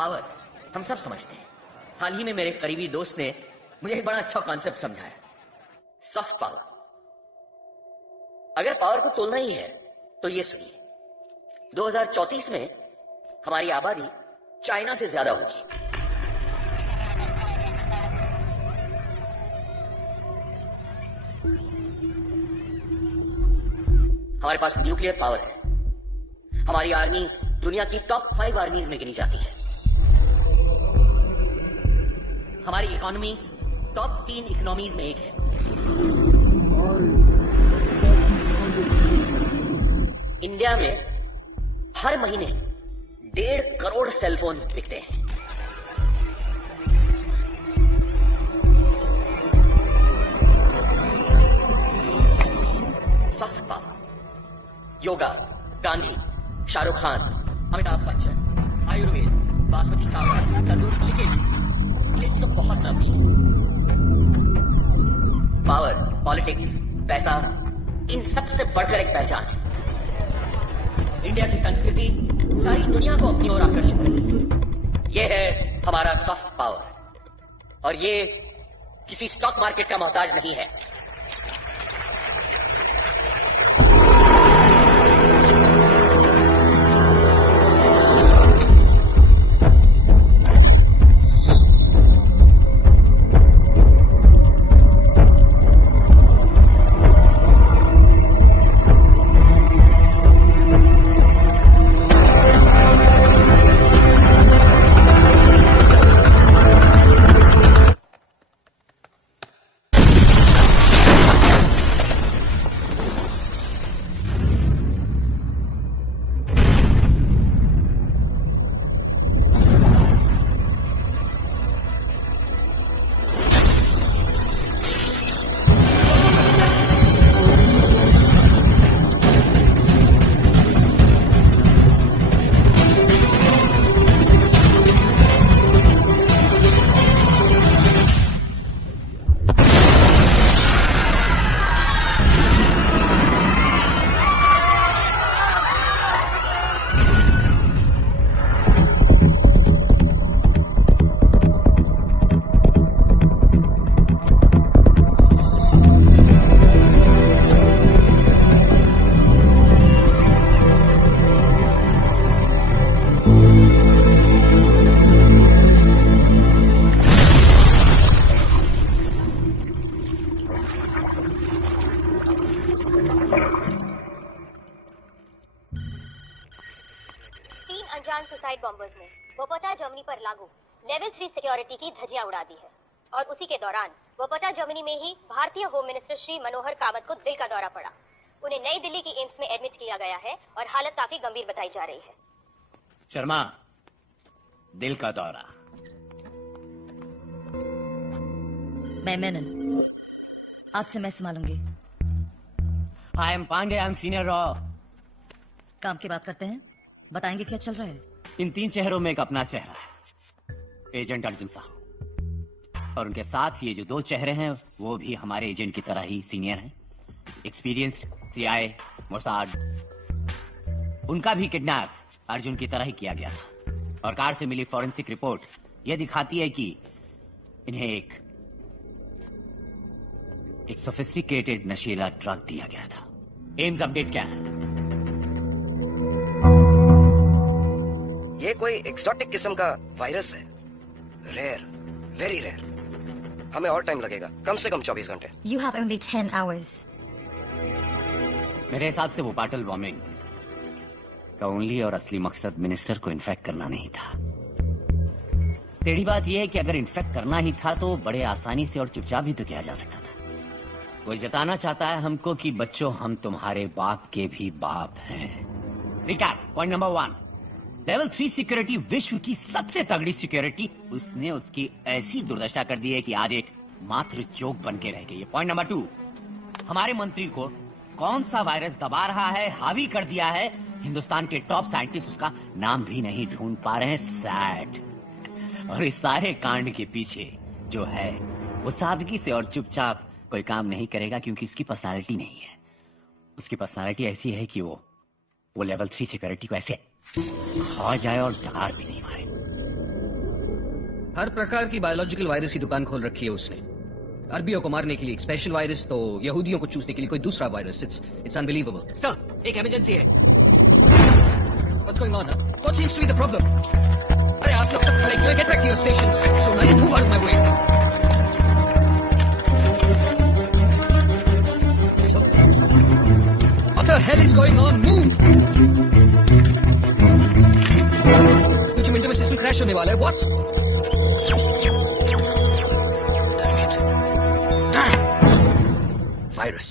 Power हम सब समझते हैं। हाल ही में मेरे करीबी दोस्त ने मुझे एक बड़ा अच्छा कॉन्सेप्ट समझाया, सॉफ्ट पावर। अगर पावर को तोलना ही है तो ये सुनिए, 2034 में हमारी आबादी चाइना से ज्यादा होगी। हमारे पास न्यूक्लियर पावर है। हमारी आर्मी दुनिया की टॉप 5 आर्मीज में गिनी जाती है। हमारी इकोनॉमी टॉप 3 इकोनॉमीज में एक है। इंडिया में हर महीने 1.5 करोड़ सेलफोन्स बिकते हैं। सॉफ्ट पावर, योगा, गांधी, शाहरुख खान, अमिताभ बच्चन, आयुर्वेद, बासमती चावल, तंदूर चिकन, लिस्ट तो बहुत लंबी है। पावर, पॉलिटिक्स, पैसा, इन सबसे बढ़कर एक पहचान है। इंडिया की संस्कृति सारी दुनिया को अपनी ओर आकर्षित करती है। यह है हमारा सॉफ्ट पावर, और ये किसी स्टॉक मार्केट का मोहताज नहीं है। सुसाइड बॉम्बर्स ने वोपोटा जर्मनी पर लागू लेवल 3 सिक्योरिटी की धज्जियां उड़ा दी है, और उसी के दौरान वोपोटा जर्मनी में ही भारतीय होम मिनिस्टर श्री मनोहर कामत को दिल का दौरा पड़ा। उन्हें नई दिल्ली की एम्स में एडमिट किया गया है और हालत काफी गंभीर बताई जा रही है। शर्मा, दिल का दौरा। मैं मेनन, आपसे मैं संभालूंगी। I am Pandey, I am senior रॉ। काम की बात करते हैं, बताएंगे क्या चल रहा है। इन 3 चेहरों में एक अपना चेहरा है, एजेंट अर्जुन साहू, और उनके साथ ये जो 2 चेहरे हैं वो भी हमारे एजेंट की तरह ही सीनियर हैं, एक्सपीरियंस्ड सीआईए, मोसाद। उनका भी किडनैप अर्जुन की तरह ही किया गया था, और कार से मिली फॉरेंसिक रिपोर्ट यह दिखाती है कि इन्हें एक सोफिस्टिकेटेड नशीला ड्रग दिया गया था। एम्स अपडेट क्या है? ये कोई एक्सोटिक किस्म का वायरस है, रेयर, वेरी रेयर। हमें और टाइम लगेगा, कम से कम 24 घंटे। You have only 10 hours. मेरे हिसाब से वो पाटल बॉम्बिंग का ओनली और असली मकसद मिनिस्टर को इन्फेक्ट करना नहीं था। टेढ़ी बात यह है कि अगर इन्फेक्ट करना ही था तो बड़े आसानी से और चुपचाप भी तो किया जा सकता था। वो जताना चाहता है हमको कि बच्चों, हम तुम्हारे बाप के भी बाप हैं। Recap, point number 1, level 3 security विश्व की सबसे तगड़ी सिक्योरिटी, उसने उसकी ऐसी दुर्दशा कर दी है कि आज एक मात्र जोक बन के रह गई है। पॉइंट नंबर 2, हमारे मंत्री को कौन सा वायरस दबा रहा है, हावी कर दिया है, हिंदुस्तान के टॉप साइंटिस्ट उसका नाम भी नहीं ढूंढ पा रहे हैं। सैड। और इस सारे कांड के पीछे जो है वो सादगी से और चुपचाप कोई काम नहीं करेगा, क्योंकि उसकी पर्सनालिटी नहीं है। उसकी पर्सनालिटी ऐसी है कि वो लेवल 3 सिक्योरिटी को ऐसे खा जाए और डकार भी नहीं मारे। हर प्रकार की बायोलॉजिकल वायरस की दुकान खोल रखी है उसने। अरबियों को मारने के लिए एक स्पेशल वायरस, तो यहूदियों को चूसने के लिए कोई दूसरा वायरस। It's unbelievable. सर, एक इमरजेंसी है। What's going on? What seems to be the problem? अरे आप लोग सब खड़े क्यों? Get back to your stations. So now you move out of my way. So, what the hell is going on? Move! कुछ मिनटों में सिस्टम क्रैश होने वाला है। What? Virus.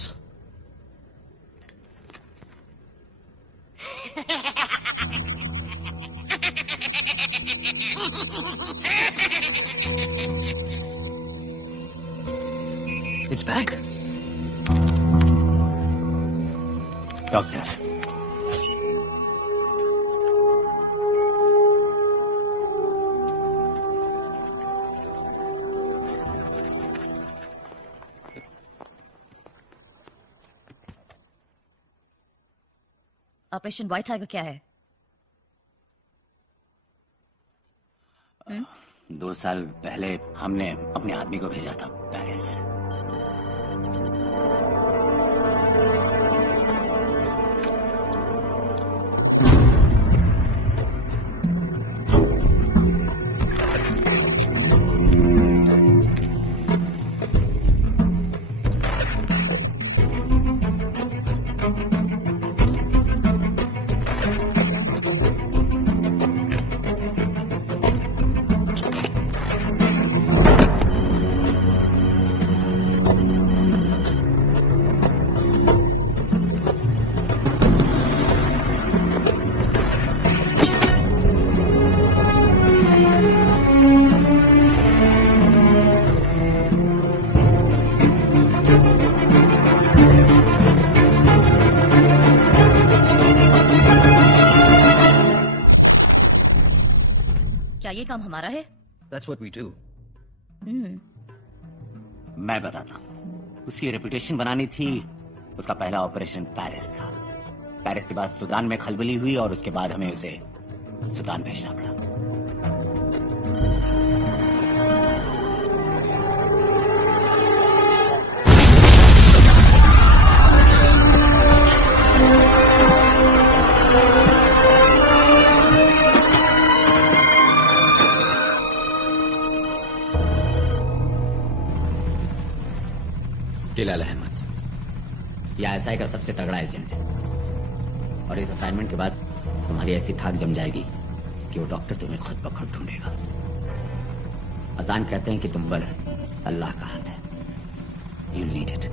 It's back. Doctor, operation white tiger क्या है? 2 साल पहले हमने अपने आदमी को भेजा था पेरिस। क्या ये काम हमारा है? That's what we do. मैं बताता हूँ। उसकी रेपुटेशन बनानी थी। उसका पहला ऑपरेशन पेरिस था। पेरिस के बाद सूडान में खलबली हुई और उसके बाद हमें उसे सूडान भेजना पड़ा। बिलाल अहमद, यह एसआई का सबसे तगड़ा एजेंट है और इस असाइनमेंट के बाद तुम्हारी ऐसी थाक जम जाएगी कि वो डॉक्टर तुम्हें खुद ब खुद ढूंढेगा। अजान कहते हैं कि तुम पर अल्लाह का हाथ है। You'll need it.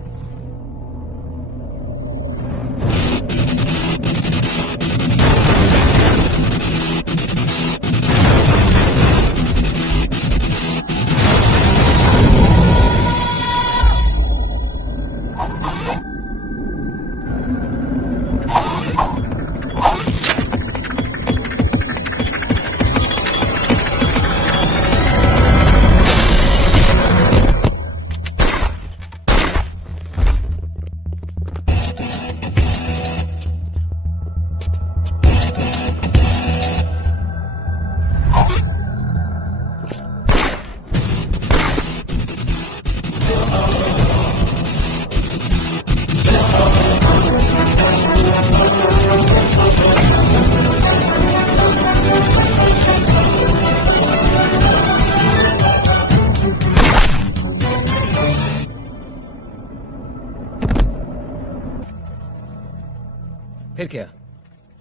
फिर क्या?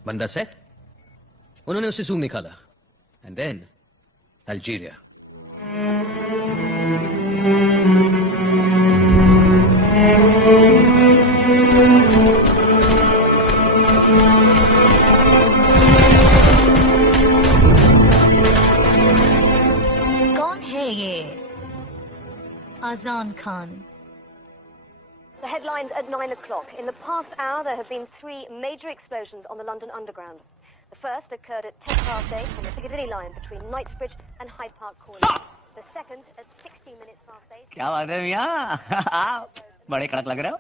बंदा सेट। उन्होंने उसे जूम निकाला एंड देन अल्जीरिया। कौन है ये? Azan Khan. The headlines at 9 o'clock. In the past hour, there have been 3 major explosions on the London Underground. The first occurred at 8:10 on the Piccadilly line between Knightsbridge and Hyde Park Corner. The second at 16 minutes past 8. क्या बात है मियां? बड़े कड़क लग रहे हो।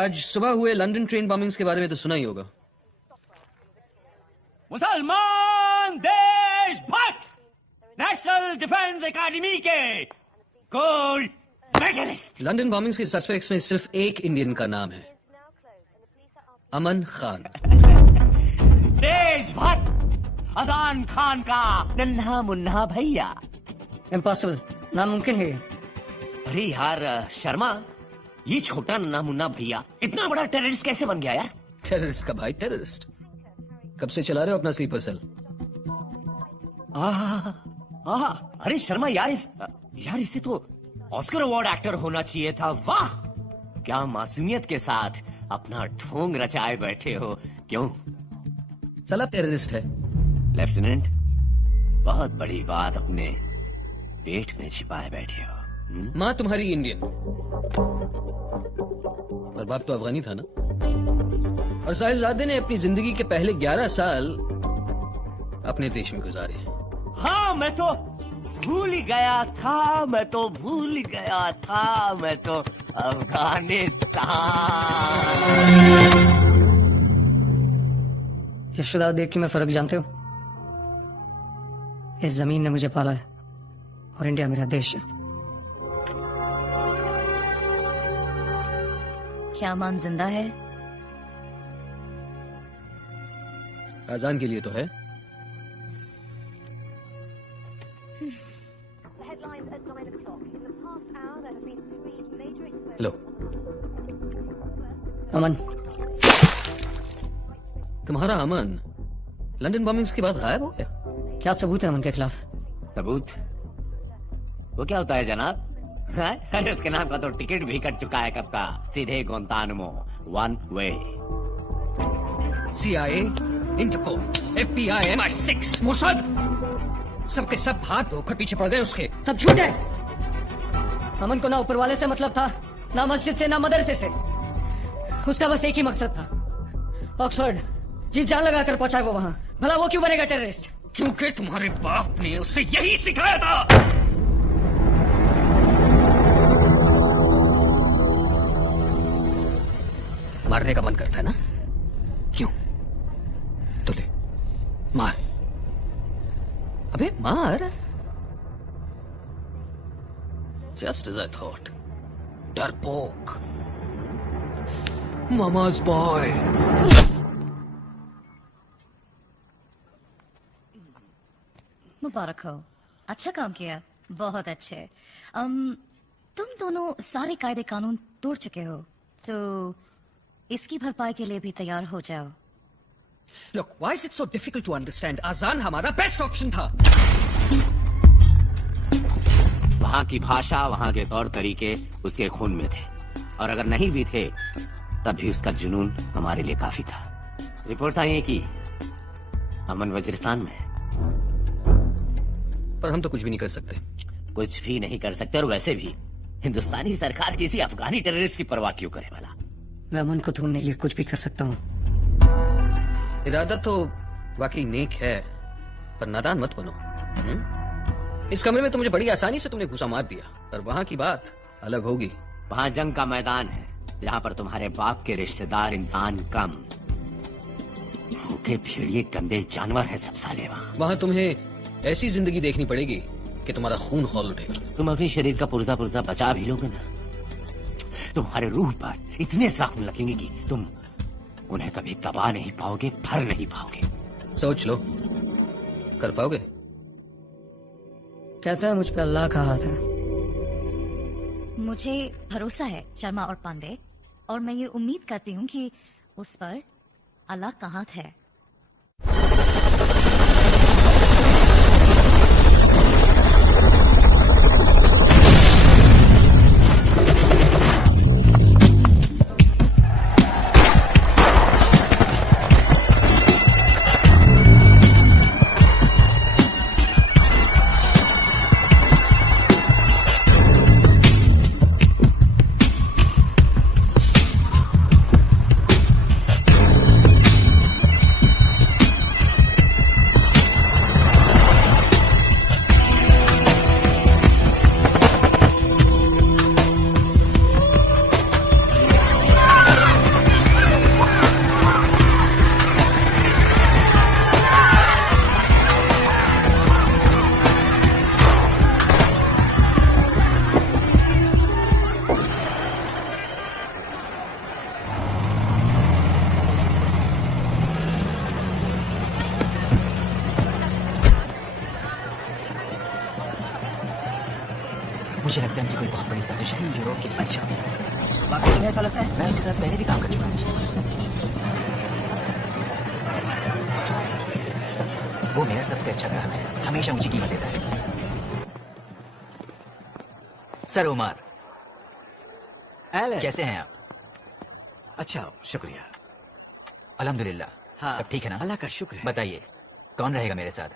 आज सुबह हुए लंदन ट्रेन बॉम्बिंग्स के बारे में तो सुना ही होगा। मुसलमान देशभक्त डिफेंस एकेडमी के गोल्ड मेडलिस्ट। लंदन बॉम्बिंग्स के सस्पेक्ट्स में सिर्फ एक इंडियन का नाम है, अमन खान। देशभक्त अजान खान का नन्हा मुन्ना भैया। इम्पॉसिबल, नामुमकिन है ये। अरे यार शर्मा, ये छोटा नन्हा मुन्ना भैया इतना बड़ा टेररिस्ट कैसे बन गया यार? टेररिस्ट का भाई टेररिस्ट। कब से चला रहे हो अपना स्लीपर सेल? अरे शर्मा यार यार इसे तो ऑस्कर अवार्ड एक्टर होना चाहिए था। वाह, क्या मासूमियत के साथ अपना ढोंग रचाए बैठे हो। क्यों? साला टेररिस्ट है। लेफ्टिनेंट, बहुत बड़ी बात अपने पेट में छिपाए बैठे हो। माँ तुम्हारी इंडियन और बाप तो अफगानी था ना। और साहिबजादे ने अपनी जिंदगी के पहले 11 साल अपने देश में गुजारे हैं। हाँ, मैं तो भूल ही गया था, मैं तो भूल गया था, मैं तो अफगानिस्तान। यशोदा देव में फर्क जानते हो? इस जमीन ने मुझे पाला है और इंडिया मेरा देश है। क्या अमन जिंदा है? आजान के लिए तो है। लो, अमन, तुम्हारा अमन लंदन बॉम्बिंग्स के बाद गायब हो गया। क्या सबूत है अमन के खिलाफ? सबूत? वो क्या होता है जनाब? अरे उसके नाम का तो टिकट भी कट चुका है कब का, सीधे Guantanamo, one way. CIA, Interpol, FBI, MI6, Mossad, सबके सब हाथ धोकर पीछे पड़ गए उसके। सब झूठ है। अमन को ना ऊपर वाले से मतलब था, ना मस्जिद से, ना मदरसे से। उसका बस एक ही मकसद था, ऑक्सफोर्ड। जी जान लगा कर पहुंचा वो वहां। भला वो क्यों बनेगा टेररिस्ट? क्योंकि तुम्हारे बाप ने उसे यही सिखाया था। मारने का मन करता है ना? क्यों? तो ले, मार। अबे मार। Just as I thought. डरपोक, मामा's boy. मुबारक हो, अच्छा काम किया, बहुत अच्छे। तुम दोनों सारे कायदे कानून तोड़ चुके हो, तो इसकी भरपाई के लिए भी तैयार हो जाओ। Look, why is it so difficult to understand? आजान हमारा बेस्ट ऑप्शन था। वहाँ की भाषा, वहाँ के तौर तरीके उसके खून में थे, और अगर नहीं भी थे तब भी उसका जुनून हमारे लिए काफी था। रिपोर्ट्स आई है कि अमन वज्रिस्तान में है। पर हम तो कुछ भी नहीं कर सकते। कुछ भी नहीं कर सकते, और वैसे भी हिंदुस्तानी सरकार किसी अफगानी टेररिस्ट की परवाह क्यों करे भला? मैं अमन को ढूंढने के लिए कुछ भी कर सकता हूँ। इरादा तो वाकई नेक है, पर नादान मत बनो। इस कमरे में तो मुझे बड़ी आसानी से तुमने घुसा मार दिया, पर वहाँ की बात अलग होगी। वहाँ जंग का मैदान है, जहाँ पर तुम्हारे बाप के रिश्तेदार इंसान कम, भूखे भेड़िए गंदे जानवर है सब साले। वहाँ तुम्हें ऐसी जिंदगी देखनी पड़ेगी कि तुम्हारा खून खौल उठेगा। तुम अपने शरीर का पुर्जा पुर्जा बचा भी लोगे ना, तुम्हारे रूह पर इतने जख्म लगेंगे कि तुम उन्हें कभी दबा नहीं पाओगे, भर नहीं पाओगे। सोच लो, कर पाओगे? कहता है मुझ पे अल्लाह का हाथ है। मुझे भरोसा है शर्मा और पांडे, और मैं ये उम्मीद करती हूँ कि उस पर अल्लाह का हाथ है। मुझे लगता है कि कोई बहुत बड़ी साजिश है यूरोप के लिए। अच्छा, वाकई तुम्हें ऐसा लगता है? मैं उसके साथ पहले भी काम कर चुका हूँ। वो मेरा सबसे अच्छा ग्राहक है, हमेशा ऊंची कीमत देता है। सर उमर, एलन, कैसे हैं आप? अच्छा हूँ, शुक्रिया। अल्हम्दुलिल्लाह। हाँ, सब ठीक है ना? अल्लाह का शुक्र है। बताइए कौन रहेगा मेरे साथ?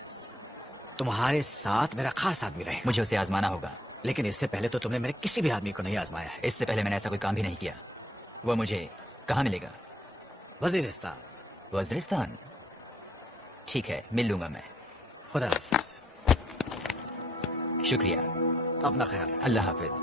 तुम्हारे साथ मेरा खास आदमी रहेगा। मुझे उसे आजमाना होगा। लेकिन इससे पहले तो तुमने मेरे किसी भी आदमी को नहीं आजमाया है। इससे पहले मैंने ऐसा कोई काम भी नहीं किया। वो मुझे कहाँ मिलेगा? वजीरिस्तान। वजीरिस्तान? ठीक है, मिल लूंगा मैं। खुदा हाफिज। शुक्रिया। अपना ख्याल रखना। अल्लाह हाफिज।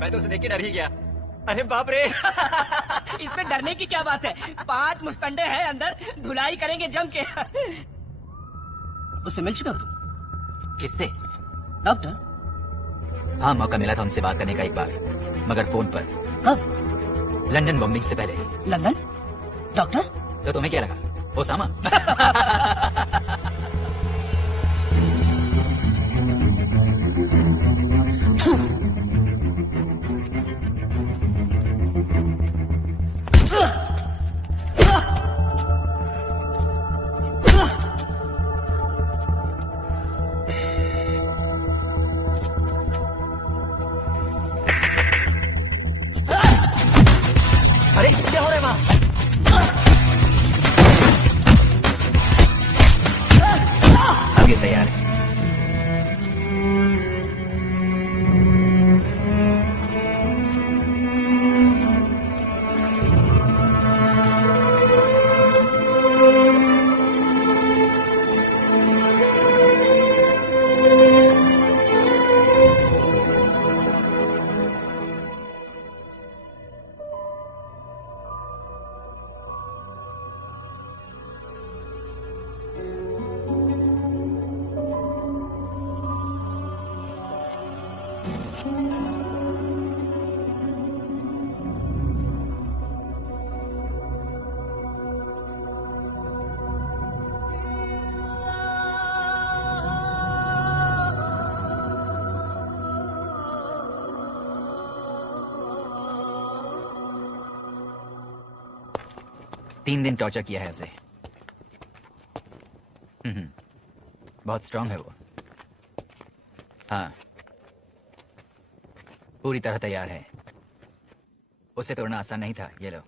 मैं तो उसे देख के डर ही गया। अरे बाप रे। इसमें डरने की क्या बात है? 5 मुस्तंडे हैं अंदर, धुलाई करेंगे जम के। उससे मिल चुका हो तुम? किससे? डॉक्टर? हाँ, मौका मिला था उनसे बात करने का एक बार, मगर फोन पर। कब? लंदन बॉम्बिंग से पहले। लंदन? डॉक्टर? तो तुम्हें क्या लगा, ओसामा? अरे क्या हो रहा है वहां? अब ये तैयार है। तीन दिन टॉर्चर किया है उसे। बहुत स्ट्रांग है वो। हाँ, पूरी तरह तैयार है। उसे तोड़ना आसान नहीं था। ये लो।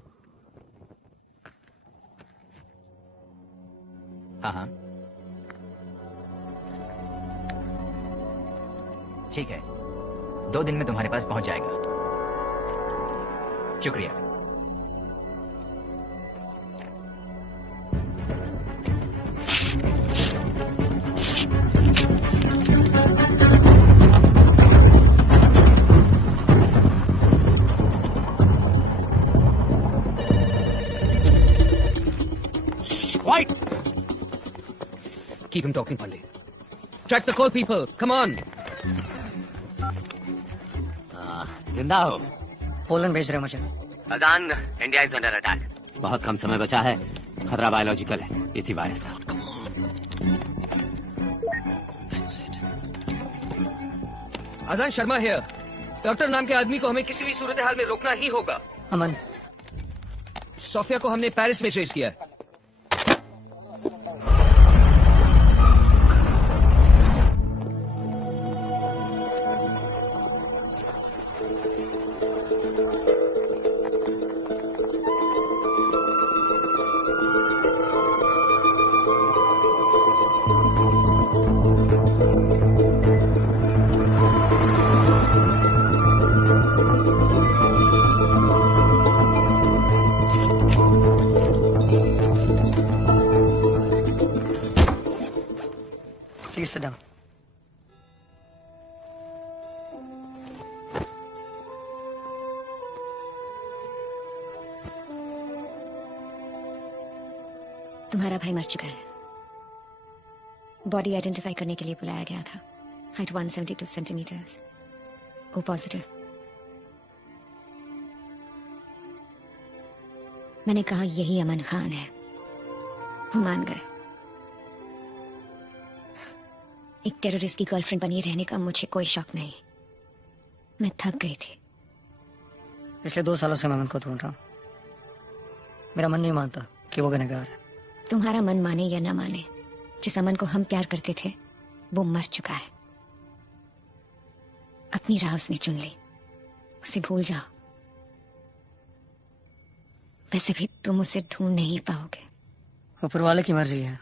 हाँ हाँ, ठीक है, 2 दिन में तुम्हारे पास पहुंच जाएगा। शुक्रिया। White! Keep him talking, Pandey. Track the call, people. Come on. जिंदा हो? पोलैंड भेज रहे हैं मुझे। अजान, इंडिया इज अंडर अटैक। बहुत कम समय बचा है। खतरा बायोलॉजिकल है, इसी वायरस का। That's it. अजान शर्मा here. डॉक्टर नाम के आदमी को हमें किसी भी सूरत हाल में रोकना ही होगा। अमन, सोफिया को हमने पेरिस में ट्रेस किया है। sit down. तुम्हारा भाई मर चुका है। बॉडी आइडेंटिफाई करने के लिए बुलाया गया था। Height 172 centimetres, O positive. मैंने कहा यही अमन खान है, वो मान गए। एक टेररिस्ट की गर्लफ्रेंड बनी रहने का मुझे कोई शौक नहीं। मैं थक गई थी। पिछले 2 सालों से मैं अमन को ढूंढ रहा हूँ। मेरा मन नहीं मानता कि वो गुनहगार है। तुम्हारा मन माने या न माने, जिस अमन को हम प्यार करते थे वो मर चुका है। अपनी राह उसने चुन ली, उसे भूल जाओ। वैसे भी तुम उसे ढूंढ नहीं पाओगे। ऊपर वाले की मर्जी है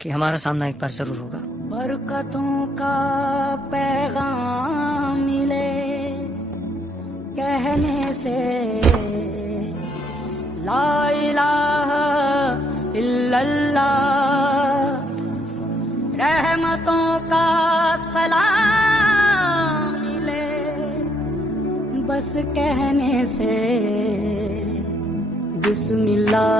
कि हमारा सामना एक बार जरूर होगा। बरकतों का पैगाम मिले कहने से, ला इलाहा इल्लल्लाह। रहमतों का सलाम मिले बस कहने से, बिस्मिल्लाह।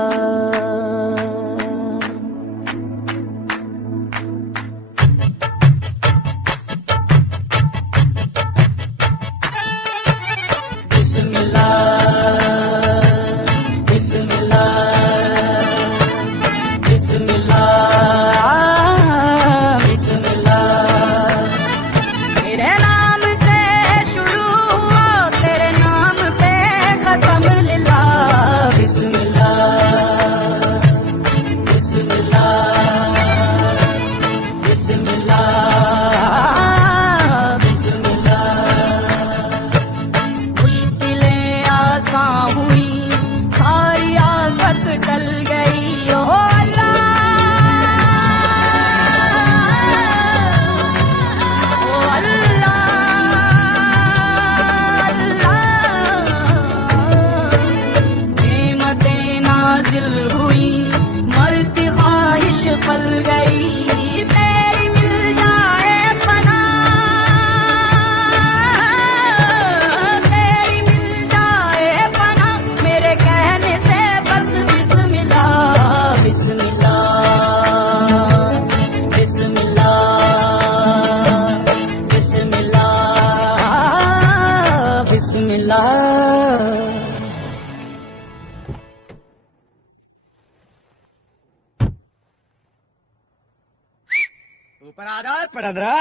ऊपर आ जा पड़ंदरा।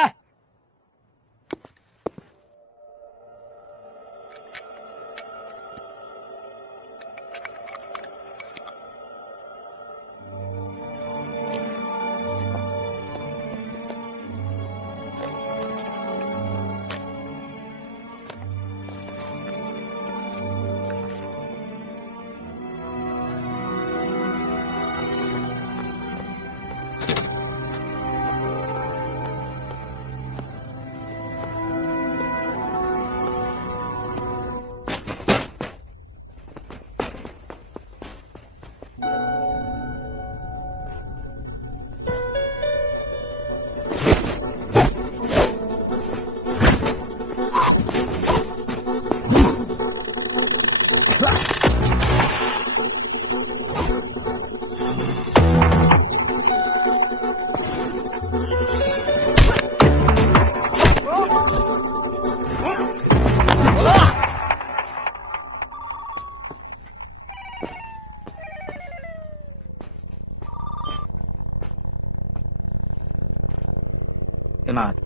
इमाद,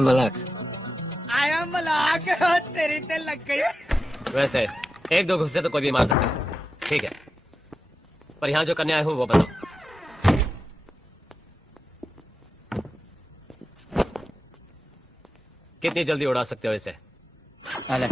मलाक। आया मलाक, तेरी ते लग गई। वैसे एक दो घुस्से तो कोई भी मार सकता है, ठीक है, पर यहाँ जो करने आए हूँ वो बताओ। कितनी जल्दी उड़ा सकते हो इसे? अले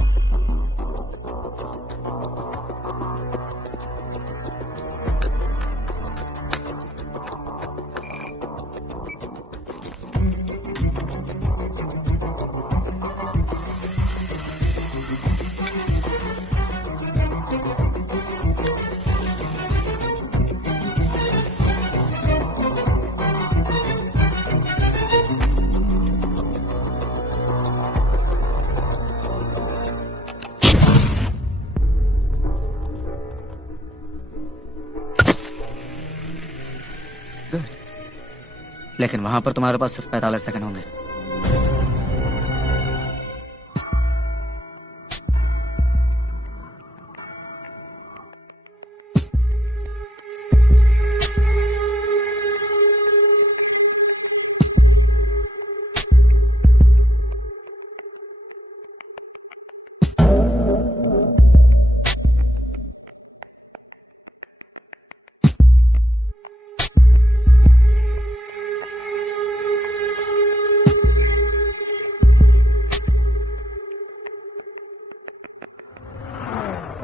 लेकिन वहां पर तुम्हारे पास सिर्फ 45 सेकंड होंगे।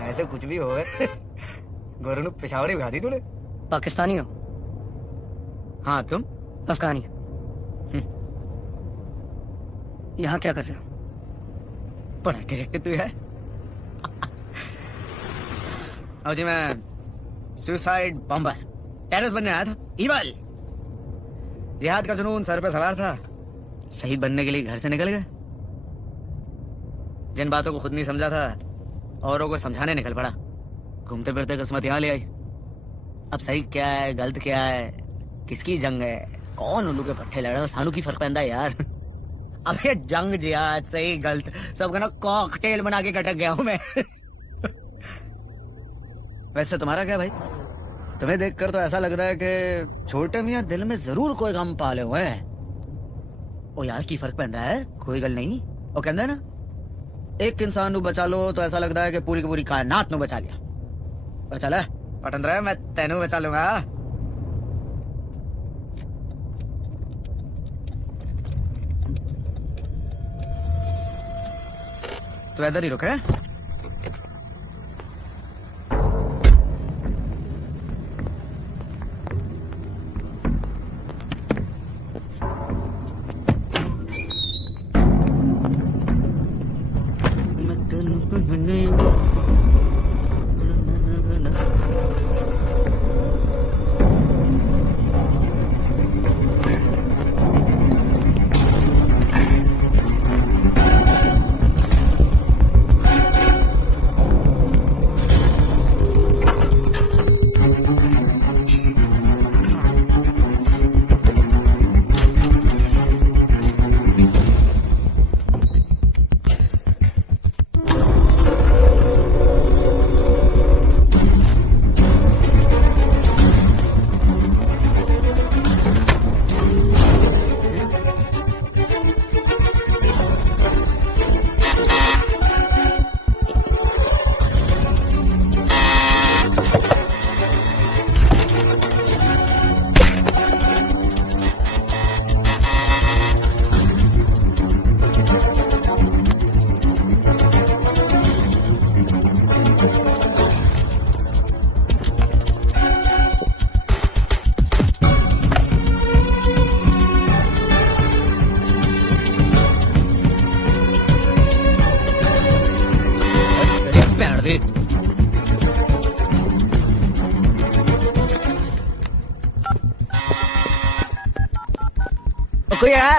ऐसे कुछ भी हो गोरू पिशावरी उगा दी तूने। पाकिस्तानी हो? हाँ तुम? अफगानी। यहाँ क्या कर रहे हो? बड़ा डायरेक्ट तू है। और जी मैं सुसाइड बॉम्बर, टेररिस्ट बनने आया था। इवल जिहाद का जुनून सर पे सवार था, शहीद बनने के लिए घर से निकल गए। जिन बातों को खुद नहीं समझा था औरों को समझाने निकल पड़ा। घूमते फिरते किस्मत यहाँ ले आई। अब सही क्या है गलत क्या है, किसकी जंग है, कौन उल्लू के पट्टे लड़ रहा है, सानू की फर्क पैंदा है यार। अब ये जंग जिहाद सही गलत सब का ना कॉकटेल बना के कटक गया हूं मैं। वैसे तुम्हारा क्या भाई? तुम्हें देखकर तो ऐसा लग रहा है कि छोटे मियां दिल में जरूर कोई गम पाले हुए हैं। ओ यार की फर्क पैंदा है, कोई गल नहीं। वो कहता है ना एक इंसान बचा लो तो ऐसा लगता है कि पूरी की पूरी कायनात बचा लिया। बचा ले पटंदरा, मैं तेनू बचा लूंगा। तो इधर ही रुके। कोई है?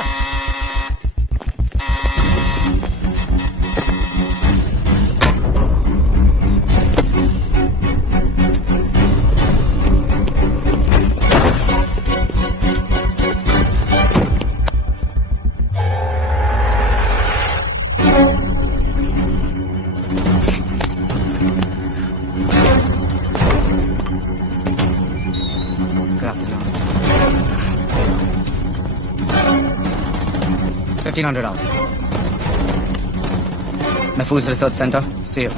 1300 hours. Mahfouz Research Center, see you.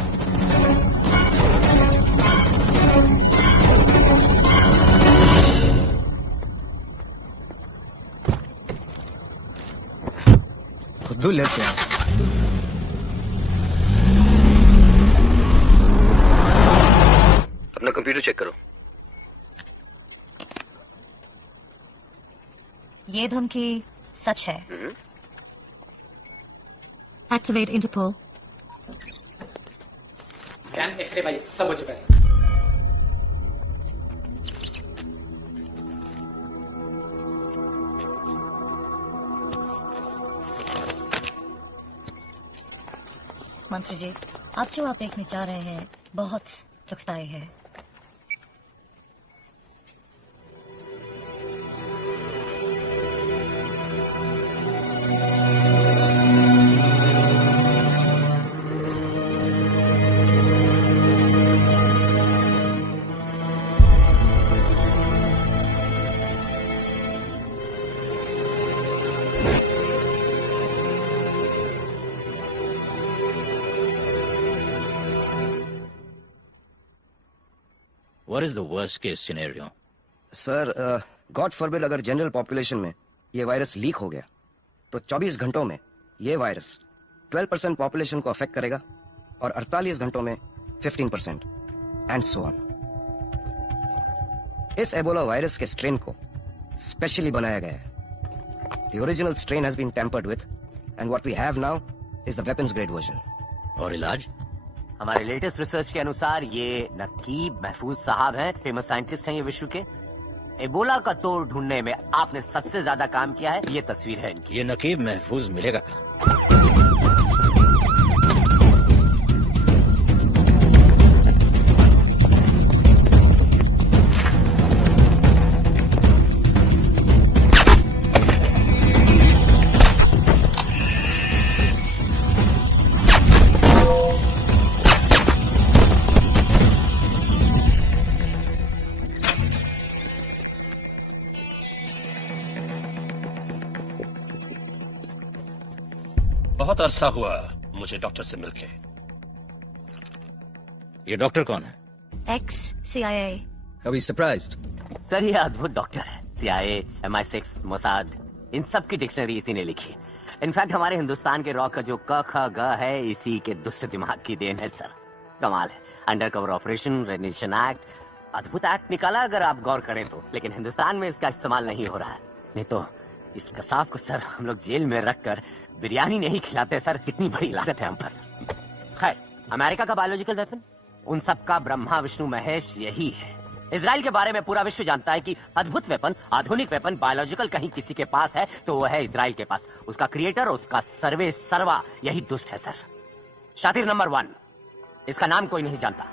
खुद लेते हैं। अपना कंप्यूटर चेक करो। ये धमकी सच है। Activate interpole. स्कैन एक्सरे भाई सब हो चुका है। मंत्री जी, अब जो आप देखने जा रहे हैं बहुत दुखदाई है। What is the worst case scenario? Sir God forbid अगर जनरल पॉपुलेशन में ये वायरस लीक हो गया तो 24 घंटों में ये वायरस 12% पॉपुलेशन को अफेक्ट करेगा और 48 घंटों में 15% एंड सो ऑन। इस एबोला वायरस के स्ट्रेन को स्पेशली बनाया गया है। The original strain has been tampered with and what we have now is the weapons grade version. और इलाज? हमारे लेटेस्ट रिसर्च के अनुसार ये नकीब महफूज साहब हैं, फेमस साइंटिस्ट हैं ये विश्व के। एबोला का तोड़ ढूंढने में आपने सबसे ज्यादा काम किया है। ये तस्वीर है इनकी। ये नकीब महफूज मिलेगा कहाँ? बहुत अरसा हुआ मुझे डॉक्टर से मिलके। ये डॉक्टर कौन है? X CIA। Are we surprised? Sir ये अद्भुत डॉक्टर है। CIA, MI6, मोसाद, इन सब की डिक्शनरी इसी ने लिखी। इनफैक्ट हमारे हिंदुस्तान के रॉ का जो क ख ग है इसी के दुष्ट दिमाग की देन है सर। कमाल है। Under cover operation, radiation act, अद्भुत एक्ट निकाला अगर आप गौर करें तो, लेकिन हिंदुस्तान में इसका इस्तेमाल नहीं हो रहा है। नहीं तो इस कसाब को सर हम लोग जेल में रखकर बिरयानी नहीं खिलाते सर। कितनी बड़ी लागत है हम पर सर। खैर, अमेरिका का बायोलॉजिकल वेपन उन सब का ब्रह्मा विष्णु महेश यही है। इजराइल के बारे में पूरा विश्व जानता है कि अद्भुत वेपन, आधुनिक वेपन, बायोलॉजिकल कहीं किसी के पास है तो वो है इजराइल के पास। उसका क्रिएटर, उसका सर्वे सर्वा यही दुष्ट है सर। शातिर नंबर 1, इसका नाम कोई नहीं जानता।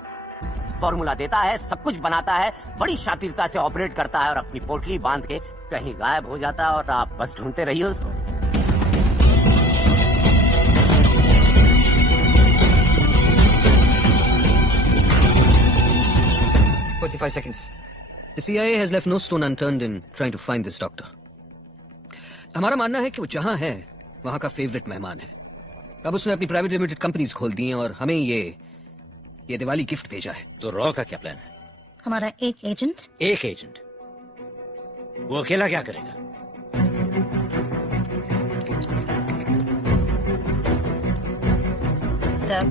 फॉर्मूला देता है, सब कुछ बनाता है, बड़ी शातिरता से ऑपरेट करता है और अपनी पोटली बांध के कहीं गायब हो जाता है और आप बस ढूंढते रहिए उसको। 45 seconds. The CIA has left no stone unturned in trying to find this doctor. हमारा मानना है कि वो जहां है वहां का फेवरेट मेहमान है। अब उसने अपनी प्राइवेट लिमिटेड कंपनीज खोल दी हैं और हमें ये दिवाली गिफ्ट भेजा है। तो रॉ का क्या प्लान है? हमारा एक एजेंट। एक एजेंट? वो अकेला क्या करेगा? सर,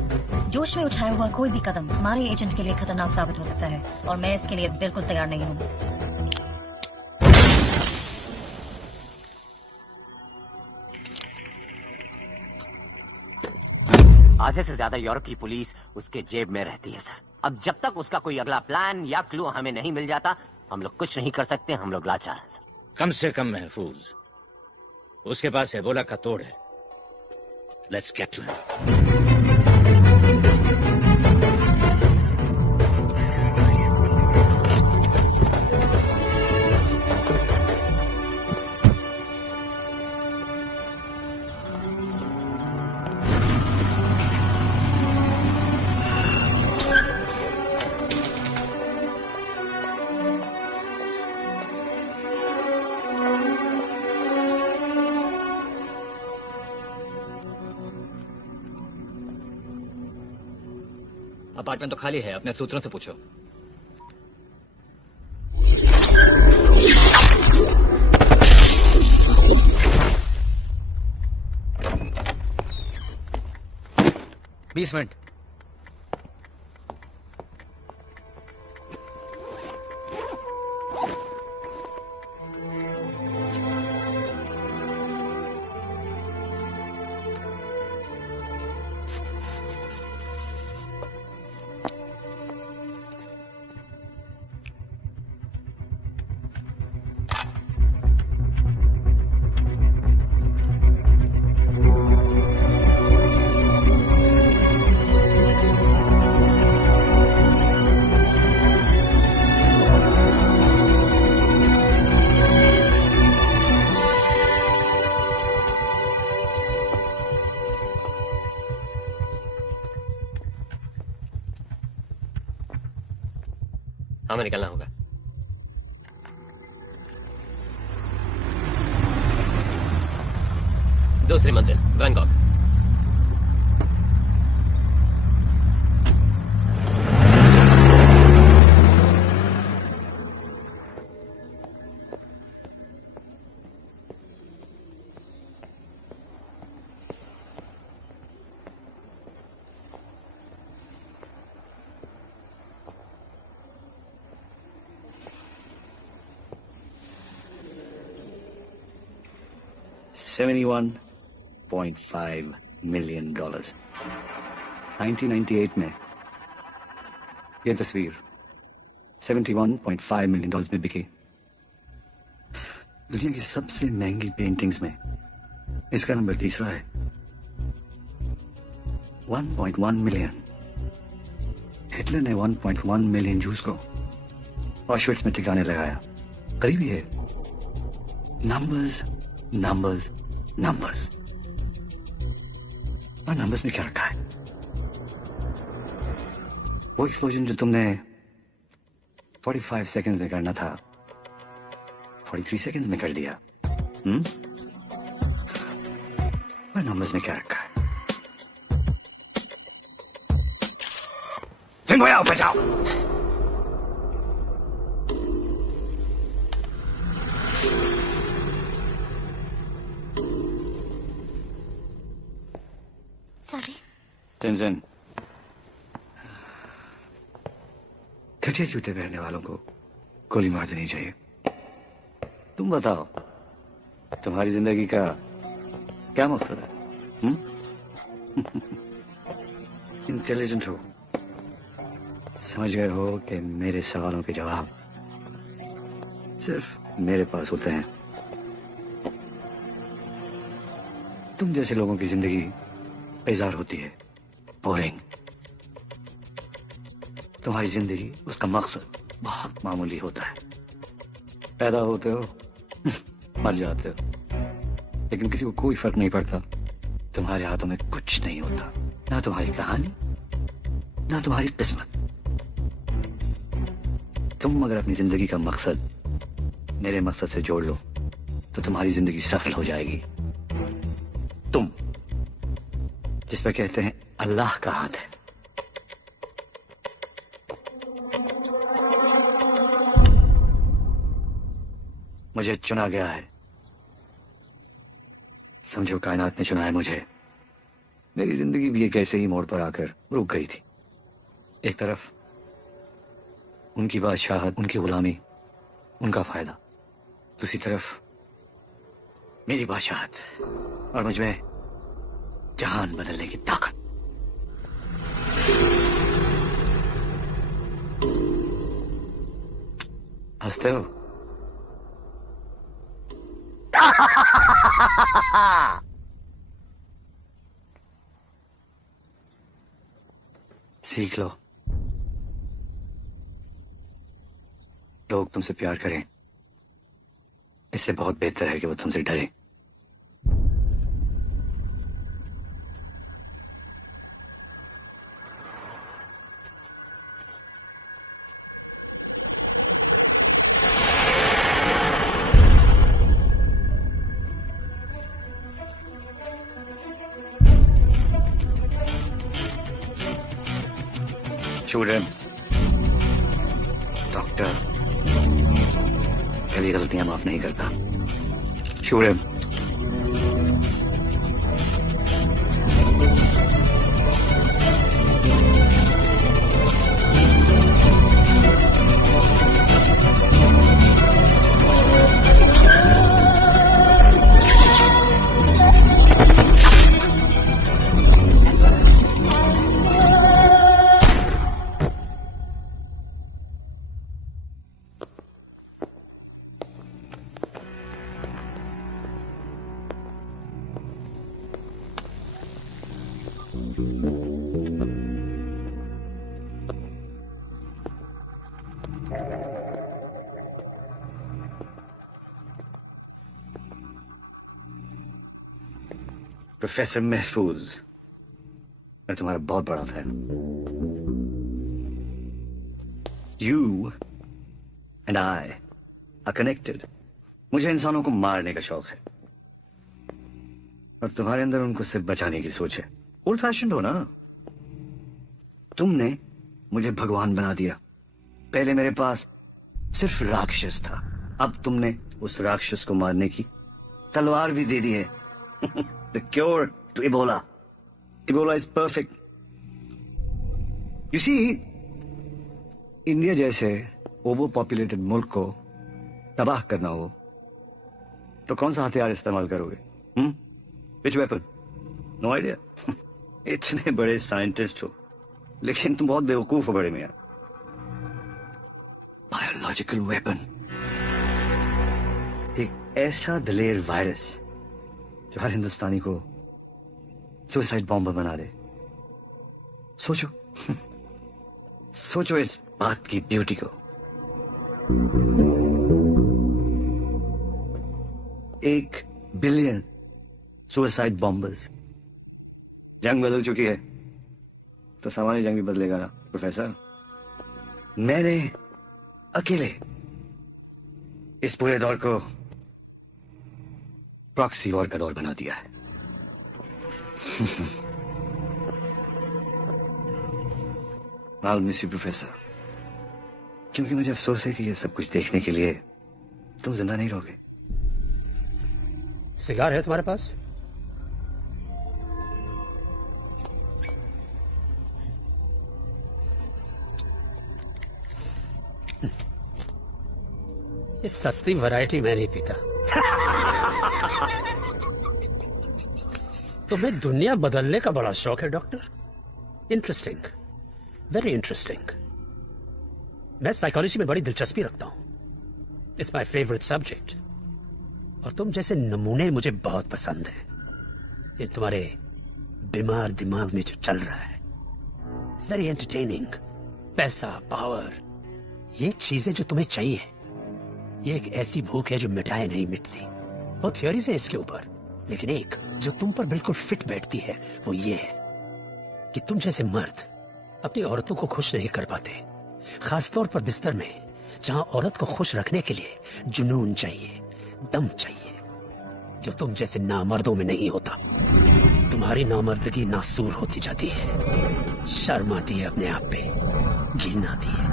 जोश में उठाया हुआ कोई भी कदम हमारे एजेंट के लिए खतरनाक साबित हो सकता है और मैं इसके लिए बिल्कुल तैयार नहीं हूँ। आधे से ज्यादा यूरोप की पुलिस उसके जेब में रहती है सर। अब जब तक उसका कोई अगला प्लान या क्लू हमें नहीं मिल जाता हम लोग कुछ नहीं कर सकते। हम लोग लाचार हैं सर। कम से कम महफूज उसके पास एबोला का तोड़ है। Let's get to him. Apartment तो खाली है, अपने सूत्रों से पूछो। बीस मिनट। हमें निकलना होगा। दूसरी मंजिल बैंकॉक। $71.5 million। 1998 में यह तस्वीर 71.5 मिलियन डॉलर्स में बिकी। दुनिया की सबसे महंगी पेंटिंग्स में इसका नंबर तीसरा है। 1.1 मिलियन। हिटलर ने 1.1 मिलियन जूस को ऑशविट्ज में ठिकाने लगाया। करीबी है। Numbers numbers numbers. और नंबर्स में क्या रखा है? वो एक्सप्लोजन जो तुमने 45 सेकंड्स में करना था 43 सेकंड्स में कर दिया। और नंबर्स में क्या रखा है? जिनको बचाओ। सॉरी। टेंशन। घटिया जूते पहनने वालों को गोली मार देनी चाहिए। तुम बताओ, तुम्हारी जिंदगी का क्या मकसद है? इंटेलिजेंट हो, समझ गए हो कि मेरे सवालों के जवाब सिर्फ मेरे पास होते हैं। तुम जैसे लोगों की जिंदगी बेजार होती है, बोरिंग। तुम्हारी जिंदगी, उसका मकसद बहुत मामूली होता है। पैदा होते हो, मर जाते हो, लेकिन किसी को कोई फर्क नहीं पड़ता। तुम्हारे हाथों में कुछ नहीं होता, ना तुम्हारी कहानी, ना तुम्हारी किस्मत। तुम अगर अपनी जिंदगी का मकसद मेरे मकसद से जोड़ लो तो तुम्हारी जिंदगी सफल हो जाएगी। तुम जिस पर कहते हैं अल्लाह का हाथ है। मुझे चुना गया है। समझो कायनात ने चुना है मुझे। मेरी जिंदगी भी एक ऐसे ही मोड़ पर आकर रुक गई थी। एक तरफ उनकी बादशाहत, उनकी गुलामी, उनका फायदा, दूसरी तरफ मेरी बादशाहत और मुझमें जहान बदलने की ताकत। हंसते हो? सीख लो। लोग तुमसे प्यार करें, इससे बहुत बेहतर है कि वो तुमसे डरे। Shoot him. डॉक्टर कभी गलतियां माफ नहीं करता। Shoot him. प्रोफेसर महफूज, मैं तुम्हारा बहुत बड़ा फैन हूं। You and I R connected. मुझे इंसानों को मारने का शौक है और तुम्हारे अंदर उनको सिर्फ बचाने की सोच है। ओल्ड फैशन हो ना। तुमने मुझे भगवान बना दिया। पहले मेरे पास सिर्फ राक्षस था, अब तुमने उस राक्षस को मारने की तलवार भी दे दी है। The cure to Ebola. Ebola is perfect. You see, India जैसे ओवर पॉपुलेटेड मुल्क को तबाह करना हो तो कौन सा हथियार इस्तेमाल करोगे? Which weapon? No idea. इतने बड़े साइंटिस्ट हो लेकिन तुम बहुत बेवकूफ हो बड़े मियां। बायोलॉजिकल वेपन, एक ऐसा दलेर वायरस जो हर हिंदुस्तानी को सुसाइड बॉम्बर बना दे। सोचो सोचो इस बात की ब्यूटी को। 1 बिलियन सुसाइड बॉम्बर्स। जंग बदल चुकी है तो सामान्य जंग भी बदलेगा ना प्रोफेसर। मैंने अकेले इस पूरे दौर को प्रॉक्सी वॉर का दौर बना दिया है। I'll miss you, प्रोफेसर, क्योंकि मुझे अफसोस है कि ये सब कुछ देखने के लिए तुम जिंदा नहीं रहोगे। सिगार है तुम्हारे पास? इस सस्ती वैरायटी मैं नहीं पीता। तुम्हें दुनिया बदलने का बड़ा शौक है डॉक्टर। Interesting, very interesting. मैं साइकोलॉजी में बड़ी दिलचस्पी रखता हूं। It's my favourite subject. और तुम जैसे नमूने मुझे बहुत पसंद है। ये तुम्हारे बीमार दिमाग में जो चल रहा है, इट्स वेरी एंटरटेनिंग। पैसा, पावर, ये चीजें जो तुम्हें चाहिए, ये एक ऐसी भूख है जो मिटाए नहीं मिटती। बहुत थियोरीज है इसके ऊपर, लेकिन एक जो तुम पर बिल्कुल फिट बैठती है वो ये है कि तुम जैसे मर्द अपनी औरतों को खुश नहीं कर पाते, खासतौर पर बिस्तर में, जहां औरत को खुश रखने के लिए जुनून चाहिए, दम चाहिए, जो तुम जैसे नामर्दों में नहीं होता। तुम्हारी नामर्दगी नासूर होती जाती है, शर्म आती है अपने आप पे, घिन आती है।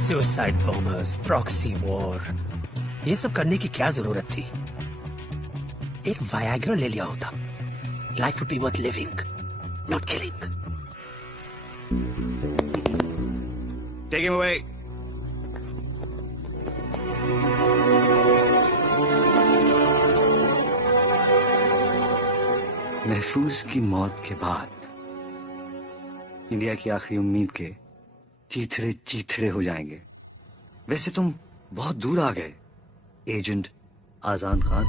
सुसाइड बॉम्बर्स, प्रॉक्सी वॉर, ये सब करने की क्या जरूरत थी? एक वायाग्रा ले लिया होता, life would be worth living, not killing. Take him away. महफूज की मौत के बाद इंडिया की आखिरी उम्मीद के चीथड़े चीथड़े हो जाएंगे। वैसे तुम बहुत दूर आ गए, agent Azaan Khan.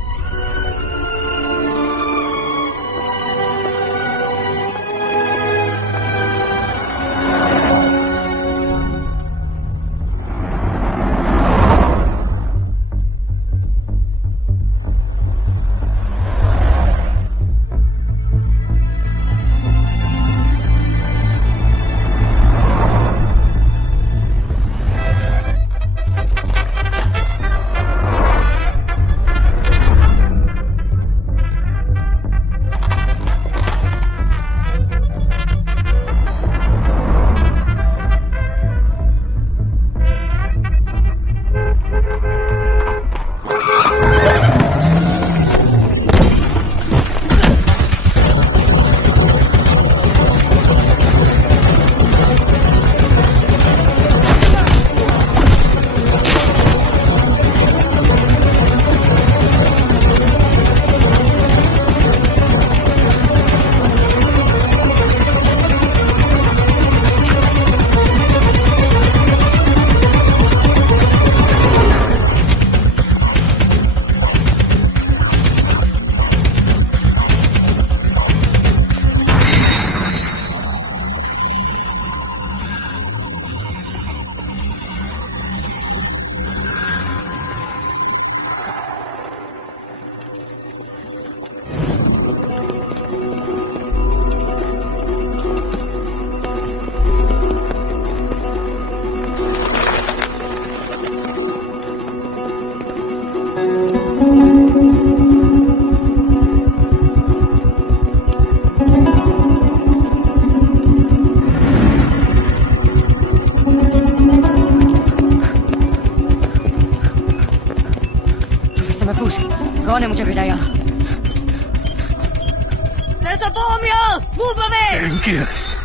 There's a bomb here! Move away! Dangerous.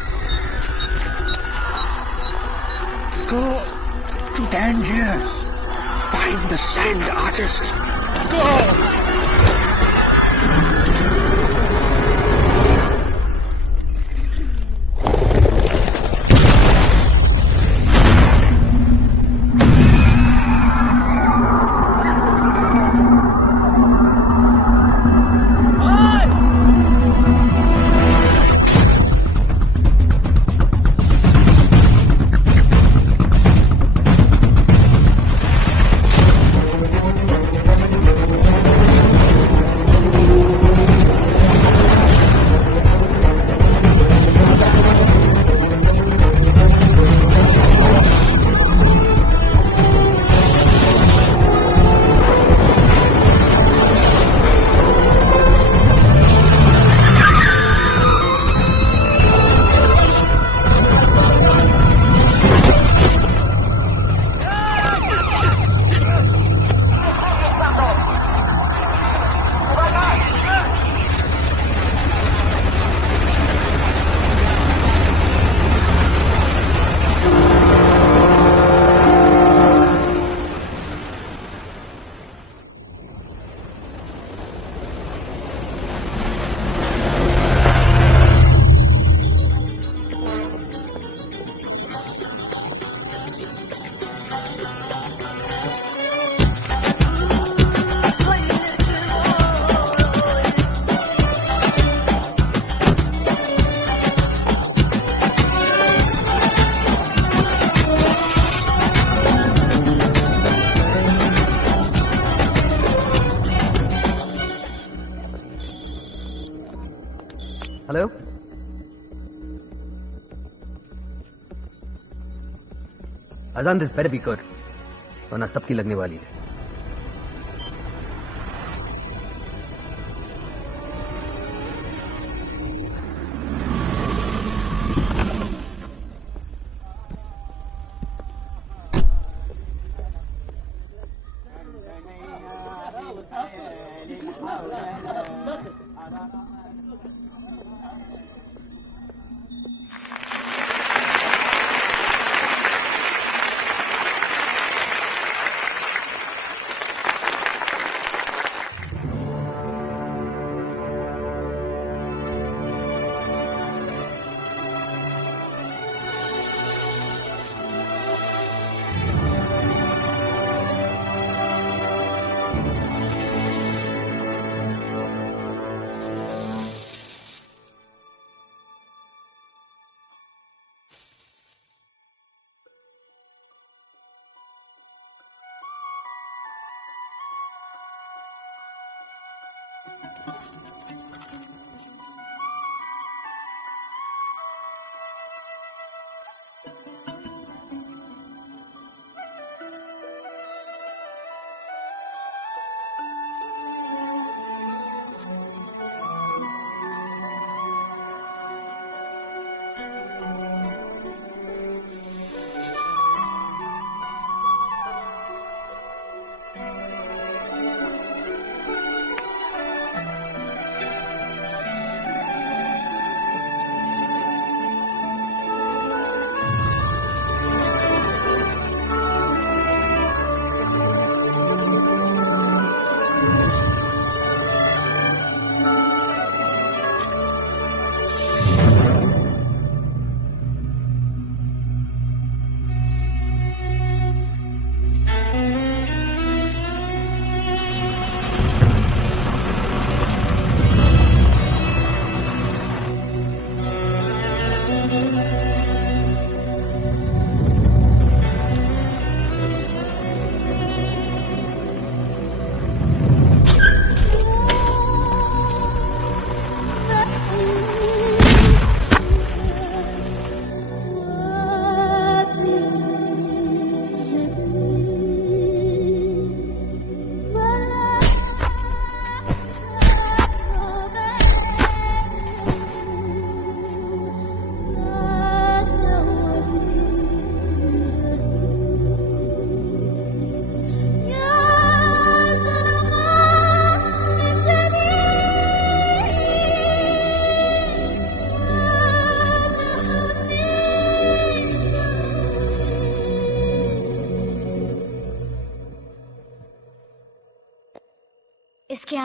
Go to Tangiers. Find the sand artist. Go! Hello अजान, दिस बेटर बी गुड, वरना सबकी लगने वाली है।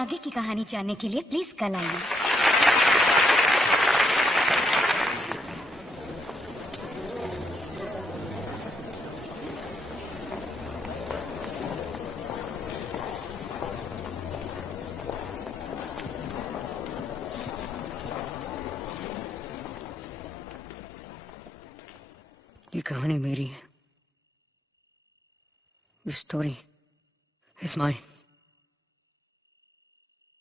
आगे की कहानी जानने के लिए प्लीज कल आइए। ये कहानी मेरी है। This story is mine.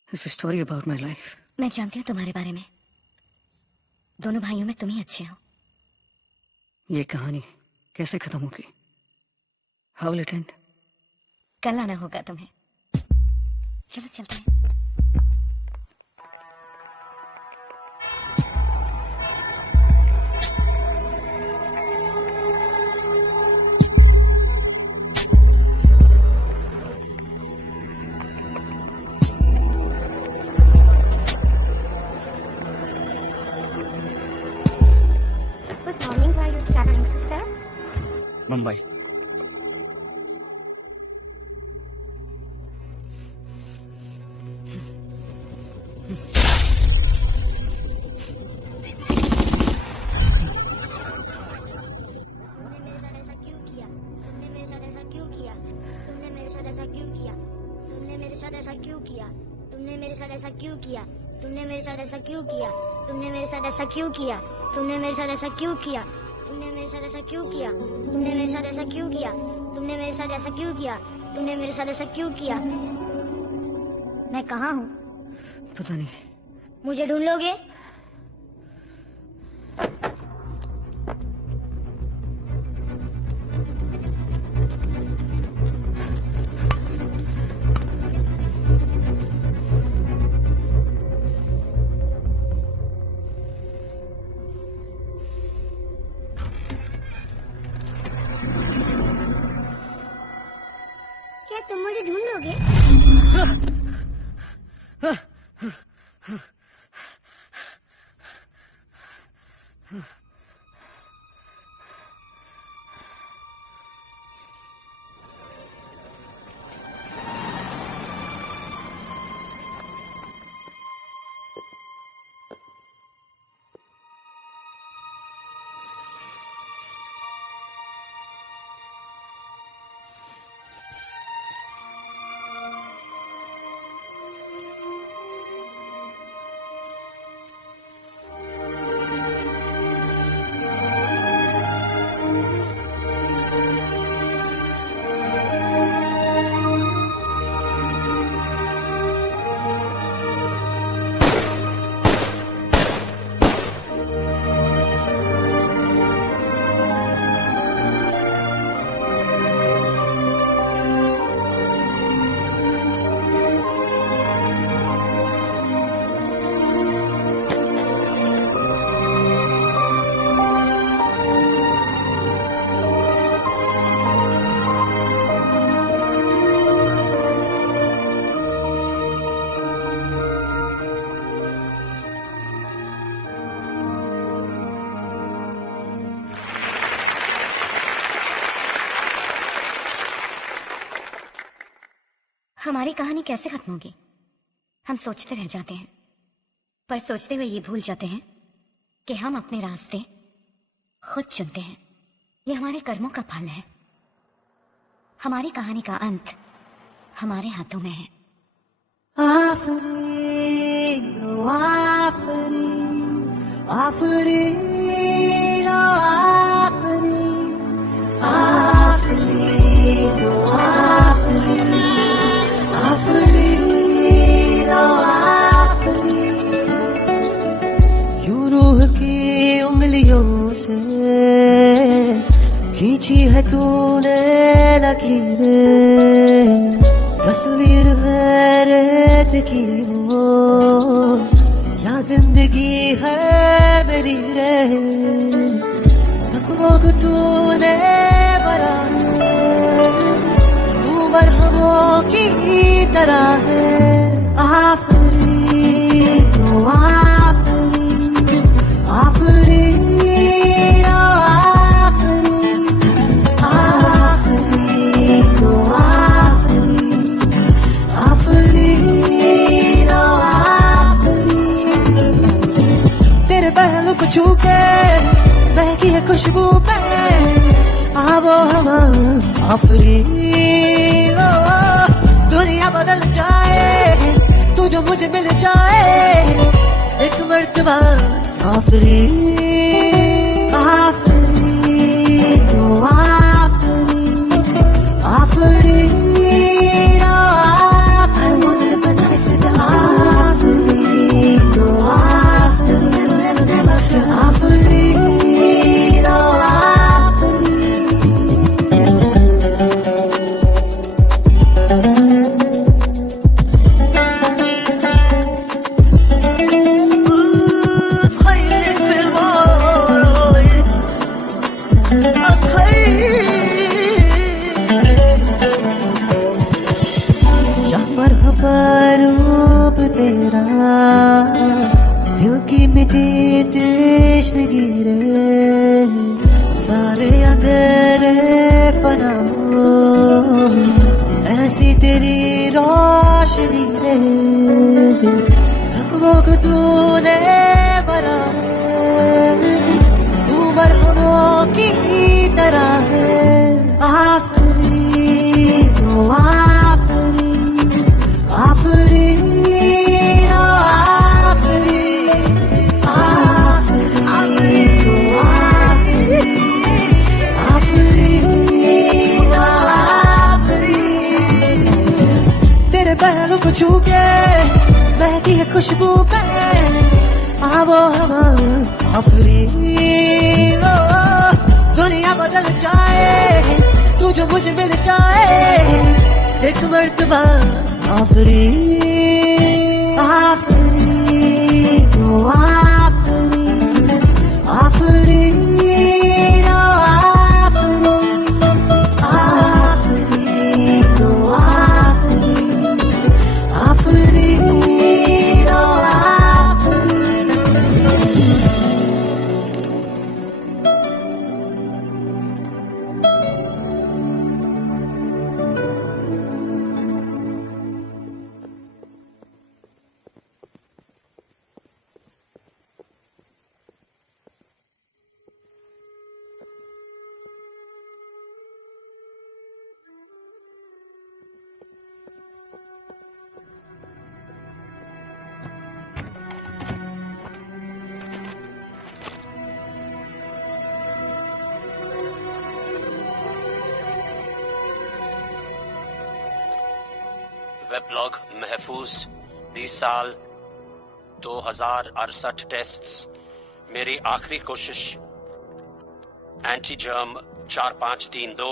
It's a story about my life. मैं जानती हूँ तुम्हारे बारे में। दोनों भाइयों में तुम ही अच्छे हो। ये कहानी कैसे खत्म होगी? How will it end? कल आना होगा तुम्हें। चलो चलते हैं। Good morning. Where are you traveling to, sir? Mumbai. तुमने मेरे साथ ऐसा क्यों किया? तुमने मेरे साथ ऐसा क्यों किया? तुमने मेरे साथ ऐसा क्यों किया? तुमने मेरे साथ ऐसा क्यों किया? तुमने मेरे साथ ऐसा क्यों किया? तुमने मेरे साथ ऐसा क्यों किया? तुमने मेरे साथ ऐसा क्यों किया? तुमने मेरे साथ ऐसा क्यों किया? तुमने मेरे साथ ऐसा क्यों किया? तुमने मेरे साथ ऐसा क्यों किया? तुमने मेरे साथ ऐसा क्यों किया? तुमने मेरे साथ ऐसा क्यों किया? मैं कहाँ हूँ? पता नहीं। मुझे ढूंढ लोगे? क्या तुम मुझे ढूंढ लोगे? हमारी कहानी कैसे खत्म होगी? हम सोचते रह जाते हैं, पर सोचते हुए ये भूल जाते हैं कि हम अपने रास्ते खुद चुनते हैं। ये हमारे कर्मों का फल है। हमारी कहानी का अंत हमारे हाथों में है। आफरीन, ओ आफरीन, आफरीन, ओ आफरीन, आफरीन, ओ आफरीन, आफरीन, ओ आफरीन। यूं रूह की उंगलियों से खींची है तूने लकीरें, तस्वीर है रेत की वो या जिंदगी है मेरी रे। सपनों को तूने भरा है, तू मरहमों की तरह है। आफरीन, ओ आफरीन, आफरीन, ओ आफरीन, आफरीन, ओ आफरीन, आफरीन, पहलू को छू के महकी है खुशबू पे आवो हवा आफरी दुनिया बदल जाए तू जो मुझे मिल जाए एक मर्तबा आफरी आफरी ओ आफरी आफरी सारे अंधेरे फना ऐसी तेरी रोशनी रे जख्मों को तूने भरा तू मरहमों की तरह है आफरी ओ आफरी आफरी पहलू को छू के महकी है खुशबू पे आवो हवा आफरी दुनिया बदल जाए तू जो मुझे मिल जाए एक मर्तबा आफरी आफरी ओ आफरी आफरी वेबलॉग महफूज 20 साल 2068 टेस्ट्स मेरी आखिरी कोशिश एंटी जर्म 4532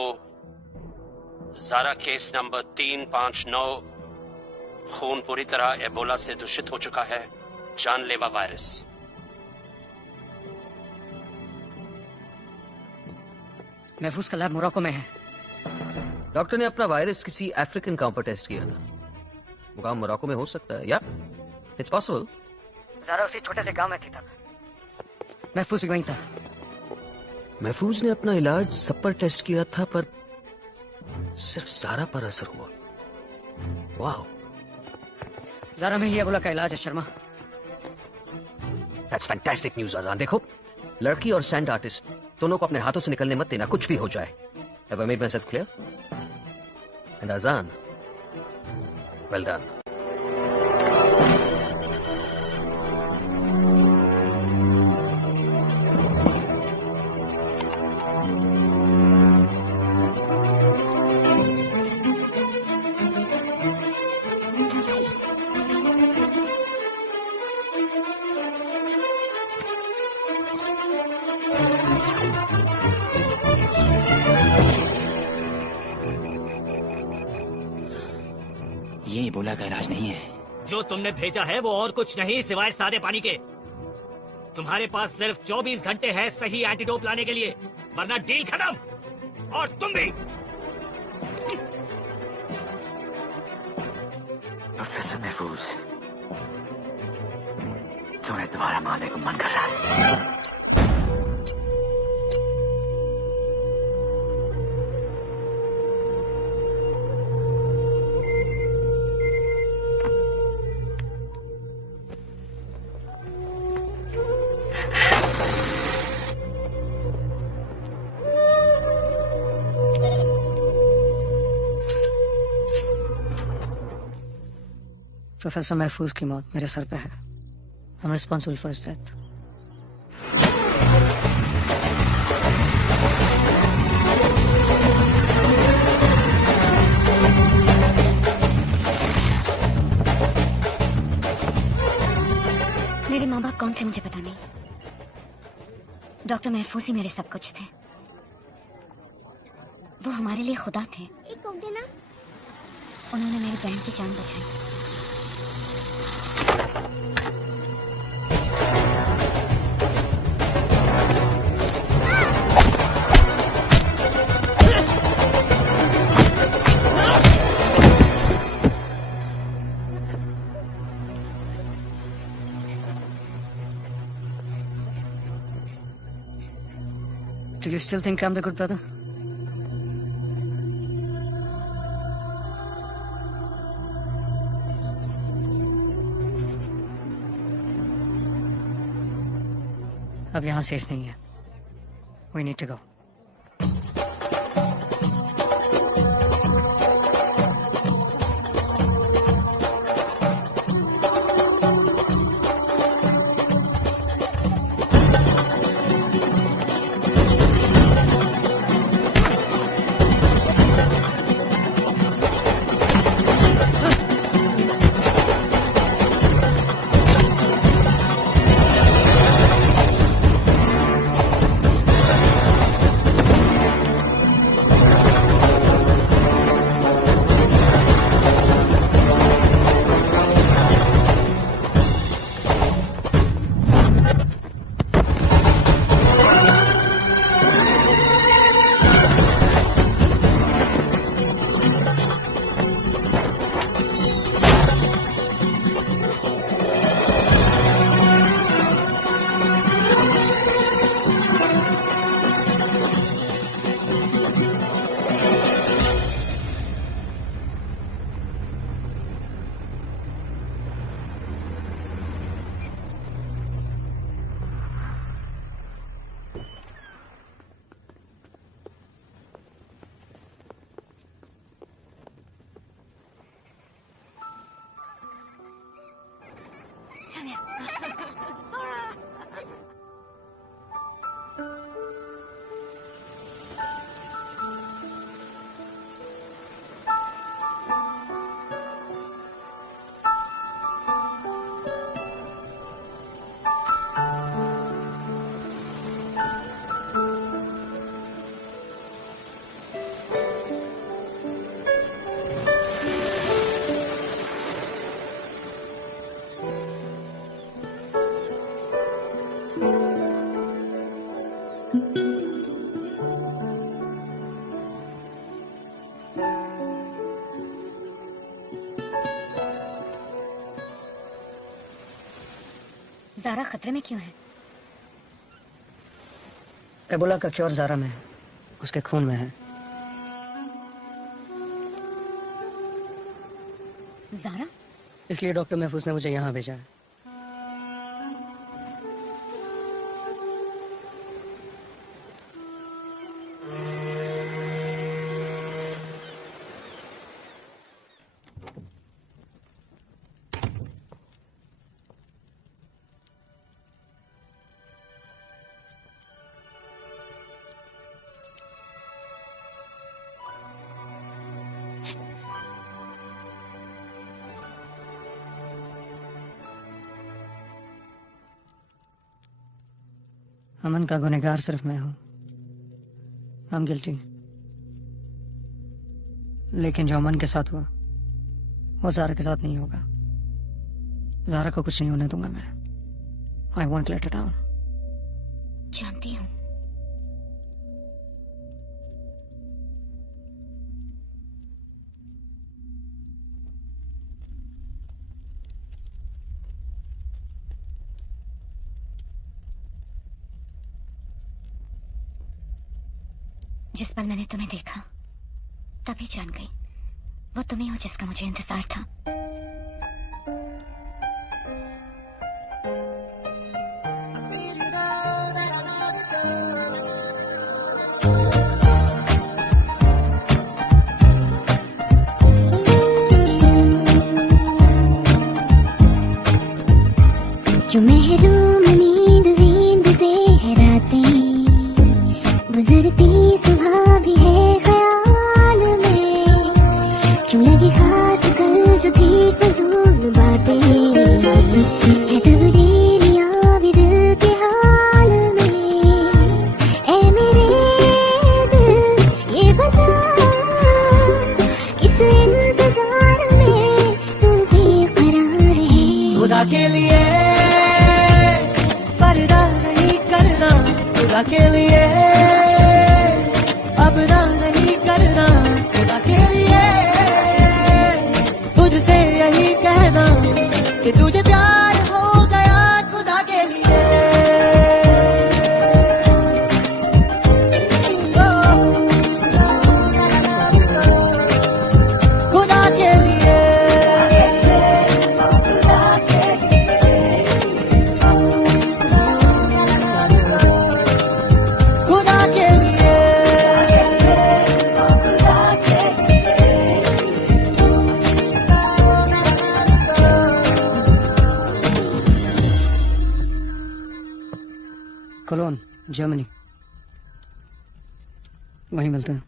जारा केस नंबर 359 खून पूरी तरह एबोला से दूषित हो चुका है जानलेवा वायरस महफूज का लैब मोरक्को में है डॉक्टर ने अपना वायरस किसी अफ्रीकन काउ पर टेस्ट किया था वो गांव मोरक्को में हो सकता है या इट्स पॉसिबल ज़ारा उसी छोटे से गांव में थी तब महफूज भी वहीं था महफूज ने अपना इलाज सब पर टेस्ट किया था पर सिर्फ ज़ारा पर असर हुआ वाह ज़ारा में ही एबोला का इलाज है शर्मा दैट्स फैंटास्टिक न्यूज़ आजान देखो लड़की और सैंड आर्टिस्ट दोनों को अपने हाथों से निकलने मत देना कुछ भी हो जाए Have I made myself clear? And Azan, well done. ये इबोला का इलाज नहीं है जो तुमने भेजा है वो और कुछ नहीं सिवाय सादे पानी के तुम्हारे पास सिर्फ 24 घंटे है सही एंटीडोट लाने के लिए वरना डील खत्म और तुम भी प्रोफेसर महफूज तुम्हें दोबारा मारने को मन कर रहा है प्रोफेसर महफूज की मौत मेरे सर पे है। I am responsible for his death. मेरे माँ बाप कौन थे मुझे पता नहीं। डॉक्टर महफूज ही मेरे सब कुछ थे। वो हमारे लिए खुदा थे। एक कोक देना। उन्होंने मेरी बहन की जान बचाई। Do you still think I'm the good brother? अब यहाँ सेफ नहीं है। We need to go. Zaara खतरे में क्यों है? एबोला का क्योर ज़ारा में है, उसके खून में है। ज़ारा? इसलिए डॉक्टर महफूज ने मुझे यहाँ भेजा है। अमन का गुनहगार सिर्फ मैं हूं। I'm guilty। लेकिन जो अमन के साथ हुआ वो ज़ारा के साथ नहीं होगा। ज़ारा को कुछ नहीं होने दूंगा मैं। I won't let her down। जानती हूँ। जिस पल मैंने तुम्हें देखा तभी जान गई वो तुम ही हो जिसका मुझे इंतजार था। महरूम नींद वींद से है रातें, गुजरती सुबह भी है ख्याल में, क्यों लगी खास कल जो थी फजूल बातें, है तब्दीलियां भी दिल के हाल में। ऐ मेरे दिल ये बता, किस इंतजार में तू बेकरार है। खुदा के लिए पर्दा नहीं करना, खुदा के लिए अब ना नहीं करना, खुदा के लिए तुझसे यही कहना कि तुझे प्यार हो गया, खुदा के लिए। खुदा के लिए, खुदा के लिए, कोलोन, जर्मनी। वहीं मिलते हैं।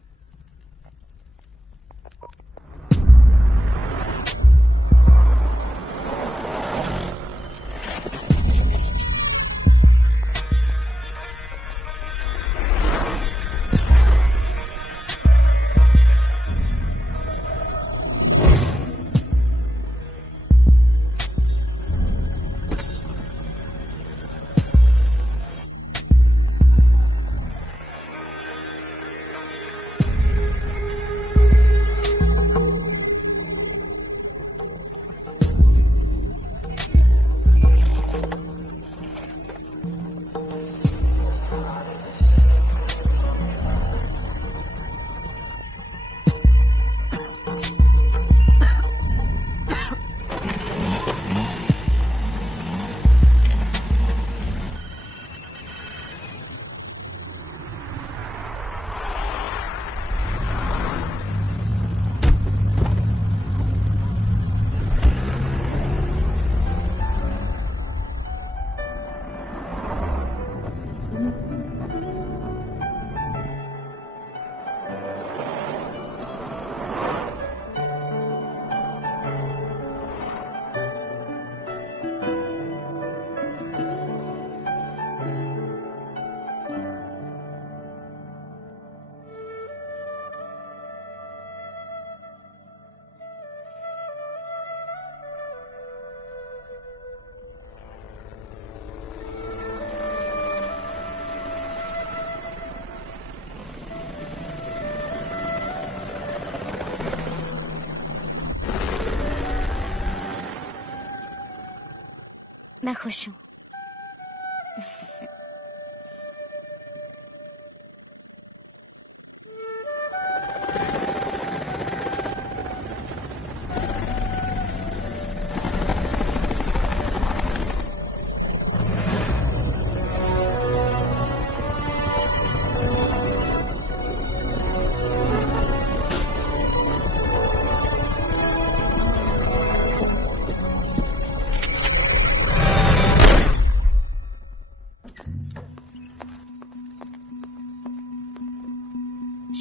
मैं खुश हूँ।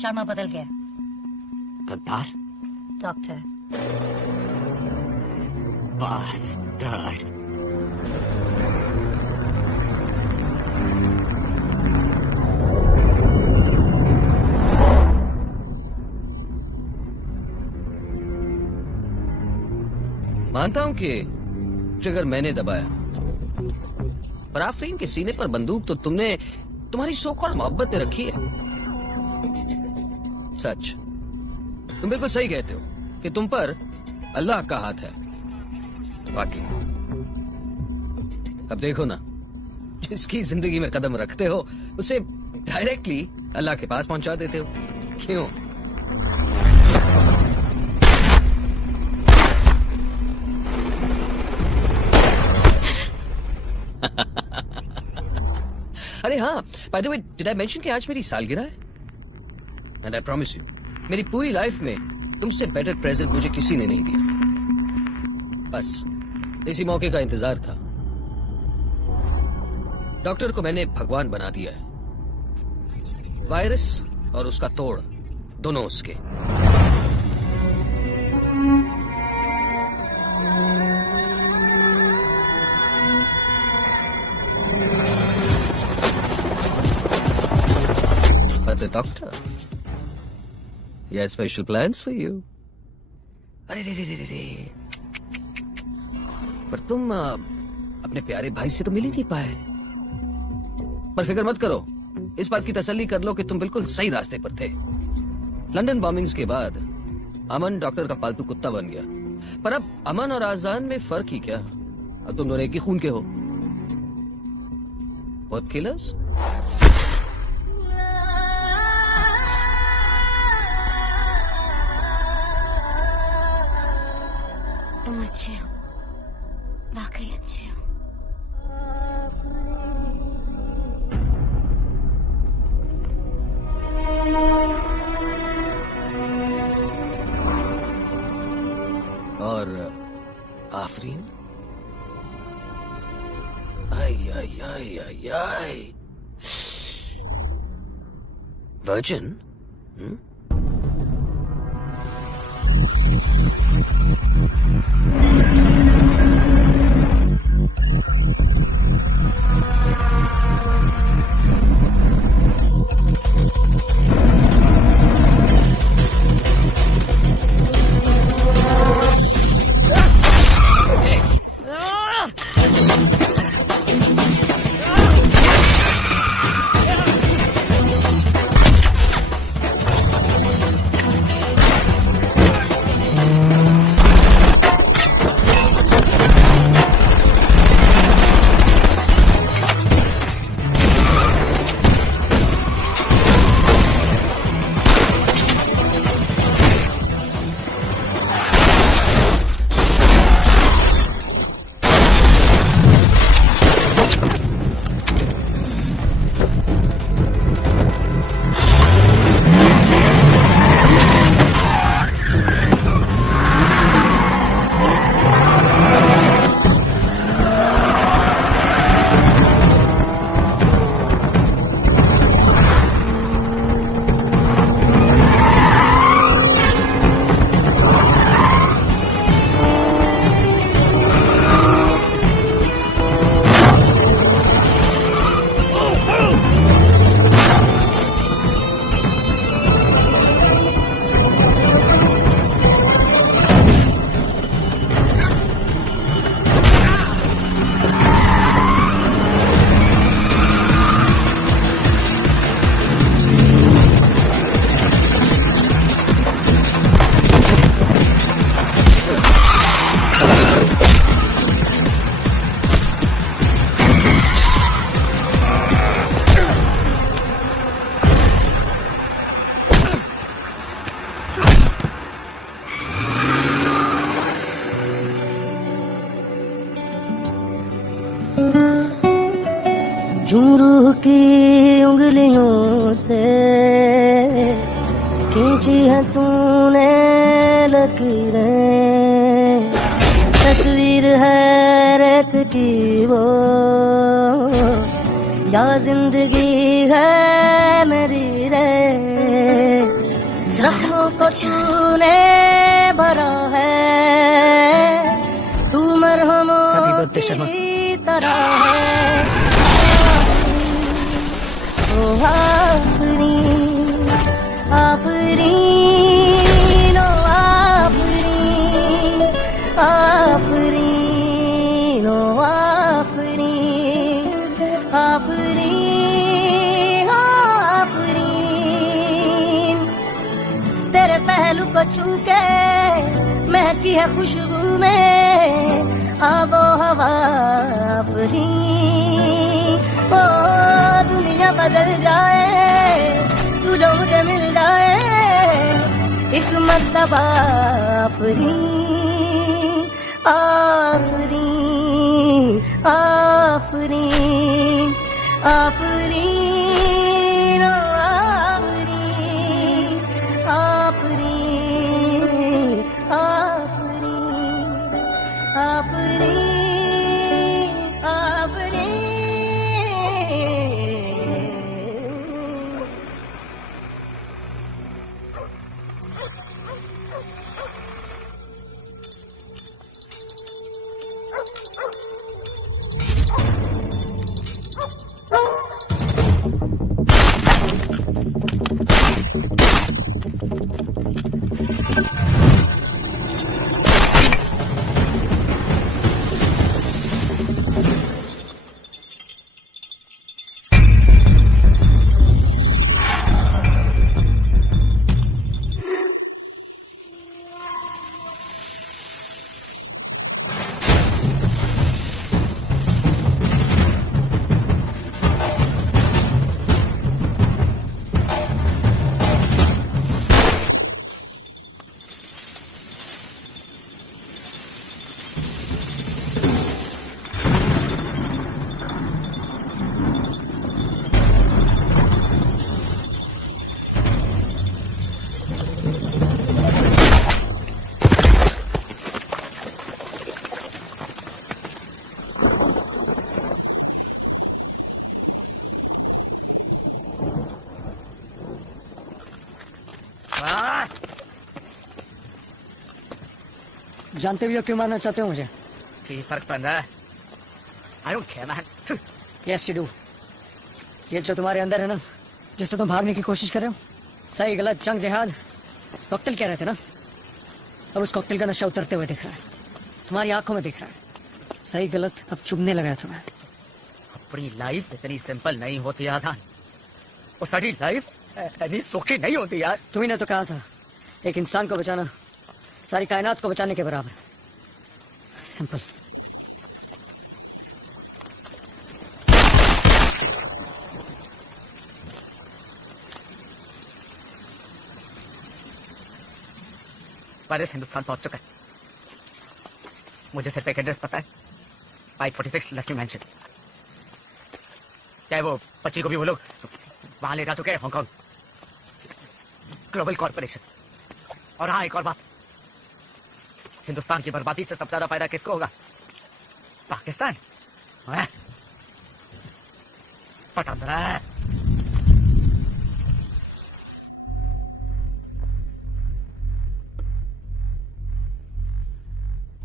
शर्मा बदल गया। गद्दार, डॉक्टर। बास्टर्ड। मानता हूं कि ट्रिगर मैंने दबाया, पर आफरीन के सीने पर बंदूक तो तुम्हारी सो कॉल्ड मोहब्बत ने रखी है। सच, तुम बिल्कुल सही कहते हो कि तुम पर अल्लाह का हाथ है। वाकई। अब देखो ना, जिसकी जिंदगी में कदम रखते हो उसे डायरेक्टली अल्लाह के पास पहुंचा देते हो। क्यों? अरे हाँ, by the way, did I mention कि आज मेरी सालगिरह है? एंड आई प्रॉमिस यू, मेरी पूरी लाइफ में तुमसे बेटर प्रेजेंट मुझे किसी ने नहीं दिया। बस इसी मौके का इंतजार था। डॉक्टर को मैंने भगवान बना दिया है। वायरस और उसका तोड़ दोनों उसके। But the doctor, he has special plans for you. अरे रे रे रे रे, पर तुम अपने प्यारे भाई से तो मिल ही नहीं पाए। पर फिक्र मत करो, इस बात की तसल्ली कर लो कि तुम बिल्कुल सही रास्ते पर थे। लंदन बॉम्बिंग्स के बाद अमन डॉक्टर का पालतू कुत्ता बन गया, पर अब अमन और आजान में फर्क ही क्या। अब तुम दोनों एक ही खून के हो। Both killers? तुम अच्छे हो, वाकई अच्छे हो। और आफरीन? आई आई आई आई आई, वर्जिन? रूह की उंगलियों से खींची है तूने लकीरें, तस्वीर है रेत की वो या जिंदगी है मेरी रे। जख्मों को छूने भरा है तू मरहमों की तरह है। ओ आफरीन आफरीन ओ आफरीन आफरीन ओ आफरीन आफरीन ओ आफरीन। तेरे पहलू को छू के महकी है खुशबू में आबो हवा आफरीन। ओ दुनिया बदल जाए तू जो मुझे मिल जाए एक मर्तबा आफरीन आफरीन आफरीन आफरीन ओ आफरीन आफरीन आफरीन आफरीन आफरीन जानते भी हो क्यों मारना चाहते हो मुझे? ठीक फर्क पड़ रहा है। I don't care, man. Yes, you do. ये जो तुम्हारे अंदर है ना, जिससे तुम भागने की कोशिश कर रहे हो, सही गलत जंग जिहाद कॉकटेल कह रहे थे ना, अब उस कॉकटेल का नशा उतरते हुए दिख रहा है, तुम्हारी आंखों में दिख रहा है। सही गलत अब चुभने लगा है तुम्हें। अपनी लाइफ इतनी सिंपल नहीं होती आसान, और सारी लाइफ इतनी सुखी नहीं होती यार। तुम्ही ने तो कहा था एक इंसान को बचाना सारी कायनात को बचाने के बराबर। सिंपल। वायरस हिंदुस्तान पहुंच चुका है। मुझे सिर्फ एक एड्रेस पता है, 546 लक्ष्मी मैंशन। क्या है वो बच्ची को भी वो लोग वहां ले जा चुके हैं, हांगकांग ग्लोबल कॉर्पोरेशन। और हाँ, एक और बात, हिंदुस्तान की बर्बादी से सबसे ज्यादा फायदा किसको होगा? पाकिस्तान। पटंदरा।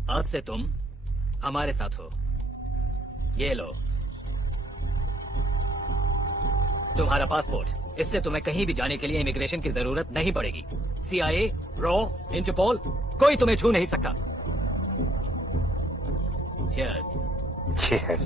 अब से तुम हमारे साथ हो। ये लो तुम्हारा पासपोर्ट। इससे तुम्हें कहीं भी जाने के लिए इमिग्रेशन की जरूरत नहीं पड़ेगी। CIA, रॉ, इंटरपोल कोई तुम्हें छू नहीं सकता। Cheers. Cheers.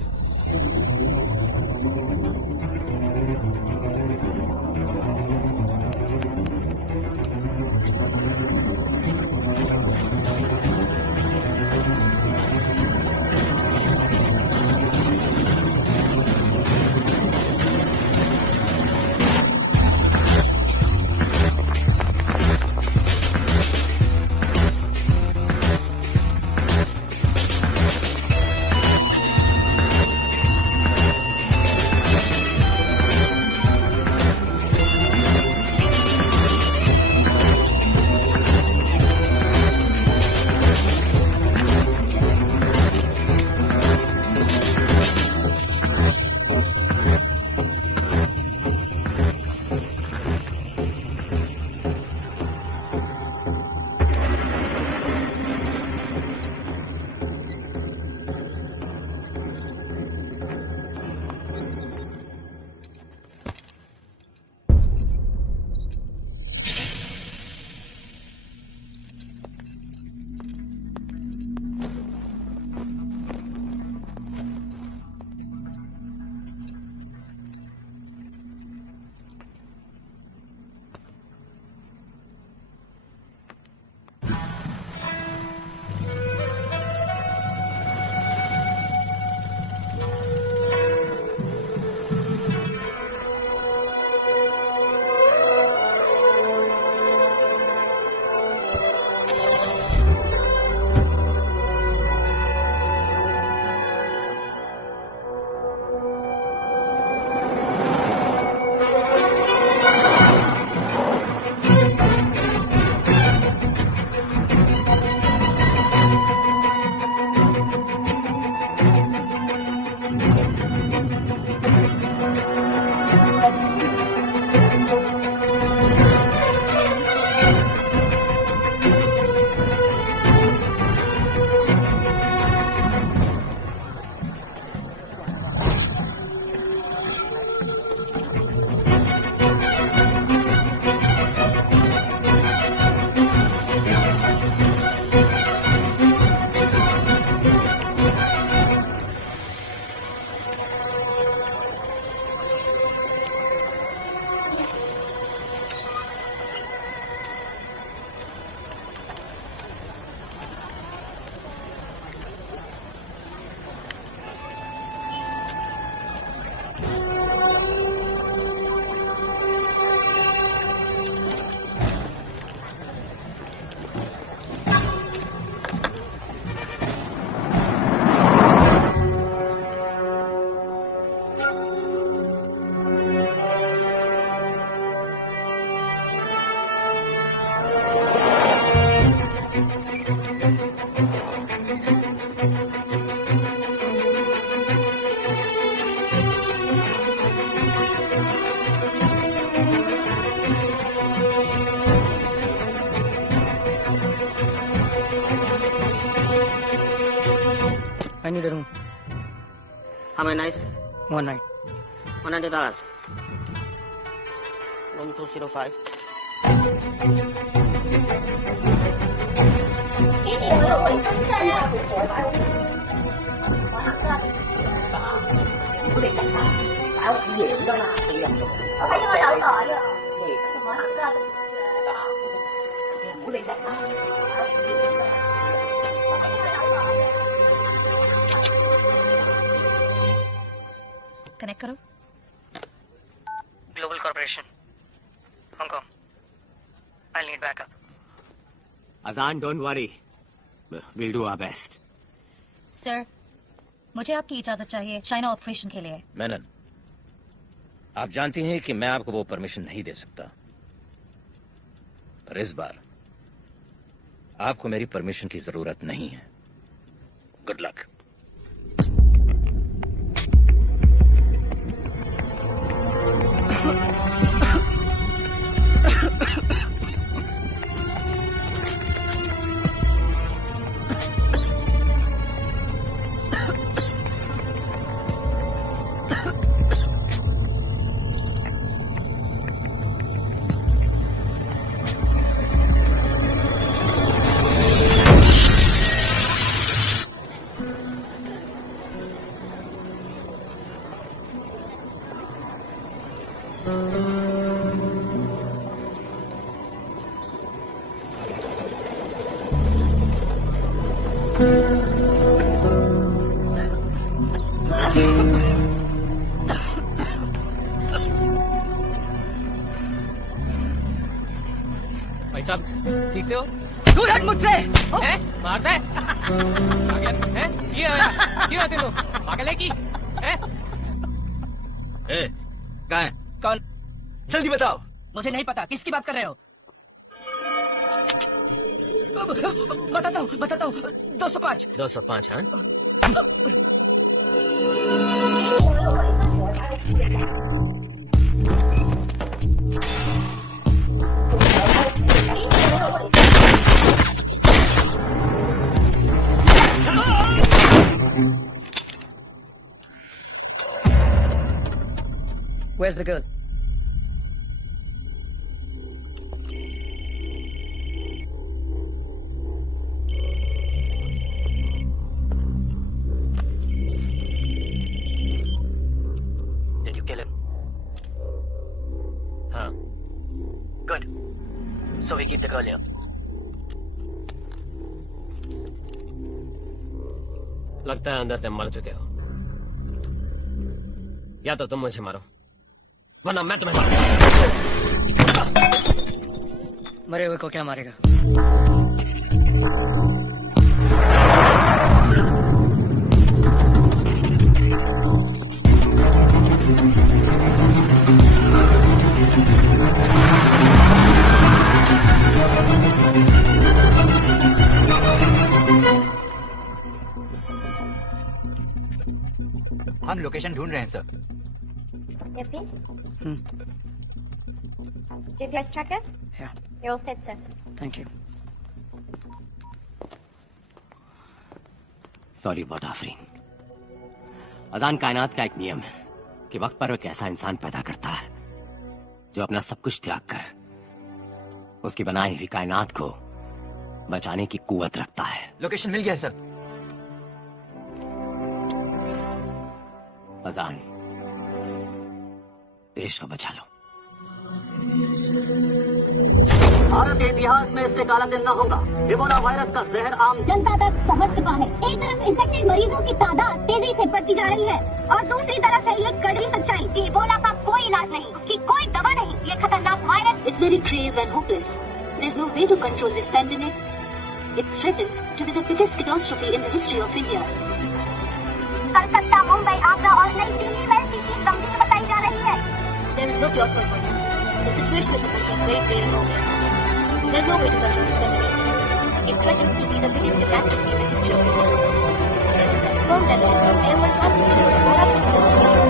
How many nights? 1 night. $190. Room 205. Connect करो। Global corporation, Hong Kong. I need backup. Azan, don't worry, will do our best. Sir, मुझे आपकी इजाजत चाहिए चाइना ऑपरेशन के लिए। मेनन, आप जानती हैं कि मैं आपको वो परमिशन नहीं दे सकता, पर इस बार आपको मेरी परमिशन की जरूरत नहीं है। Good luck. भाई साहब ठीक थे हो? दूर हट मुझसे। हैं? मार दे। आ गया हैं? ये आया तेनू पागल है की हैं? कहाँ है? कौन? जल्दी बताओ। मुझे नहीं पता, किसकी बात कर रहे हो? बताता हूँ 205। 205 हाँ? Where's the girl? Did you kill him? हाँ। Good. So we keep the girl here. लगता है अंदर से मर चुके हो। या तो तुम मुझे मारो, वरना मैं तुम्हें मारूं। मरे हुए को क्या मारेगा? हम लोकेशन ढूंढ रहे हैं sir. Please. GPS tracker? Yeah. You're all set, sir. Thank you. Sorry about Afreen. अजान, कायनात का एक नियम है कि वक्त पर वो एक ऐसा इंसान पैदा करता है जो अपना सब कुछ त्याग कर उसकी बनाई हुई कायनात को बचाने की कुव्वत रखता है। लोकेशन मिल गया सर। अजान, देश को बचा लो। भारत के इतिहास में इससे काला दिन न होगा। इबोला वायरस का जहर आम जनता तक पहुंच चुका है। एक तरफ इन्फेक्टेड मरीजों की तादाद तेजी से बढ़ती जा रही है और दूसरी तरफ है ये कड़वी सच्चाई कि इबोला का कोई इलाज नहीं, उसकी कोई दवा नहीं। ये खतरनाक virus is very grave and hopeless. There's no way to control this pandemic. It threatens to be the biggest catastrophe in the history of India. Calcutta, Mumbai, Agra और नई दिल्ली में स्थिति गंभीर बताई जा रही है। There is no cure for Ebola. The situation in the country is very grave and hopeless. There's no way to control this pandemic. It threatens to be the biggest catastrophe in the history of India. There is confirmed evidence of airborne transmission of Ebola between the countries.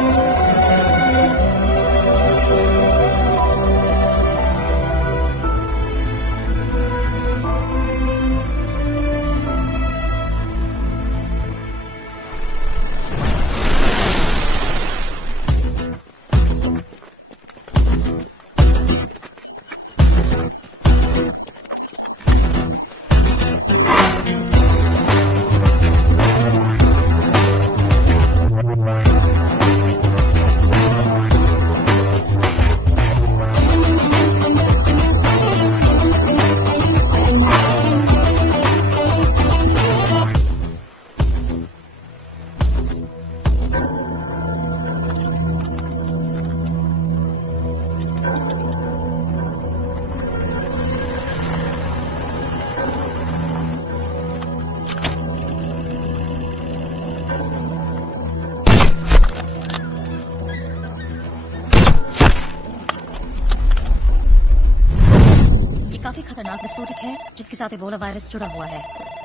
काफी खतरनाक विस्फोटक है जिसके साथ Ebola virus जुड़ा हुआ है।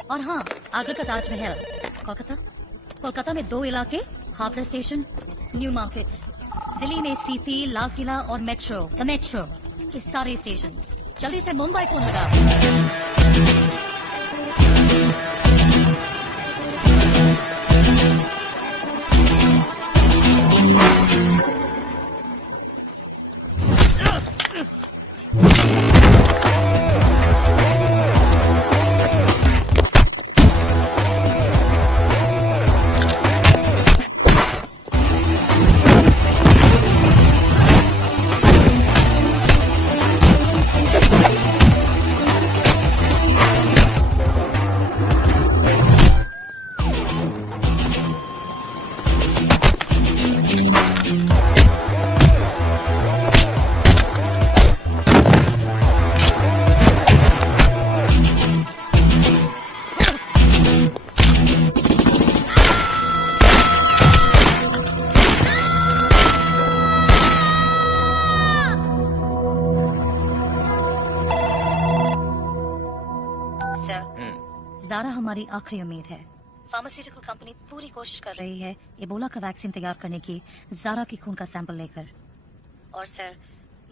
और हाँ, आगरा का ताजमहल, कोलकाता में 2 इलाके, Howrah station, new market, Delhi में सीपी, लाल किला और द मेट्रो के सारे स्टेशन। जल्दी से मुंबई फोन लगा। ज़ारा हमारी आखिरी उम्मीद है। फार्मास्यूटिकल कंपनी पूरी कोशिश कर रही है इबोला का वैक्सीन तैयार करने की, ज़ारा की खून का सैंपल लेकर। और सर,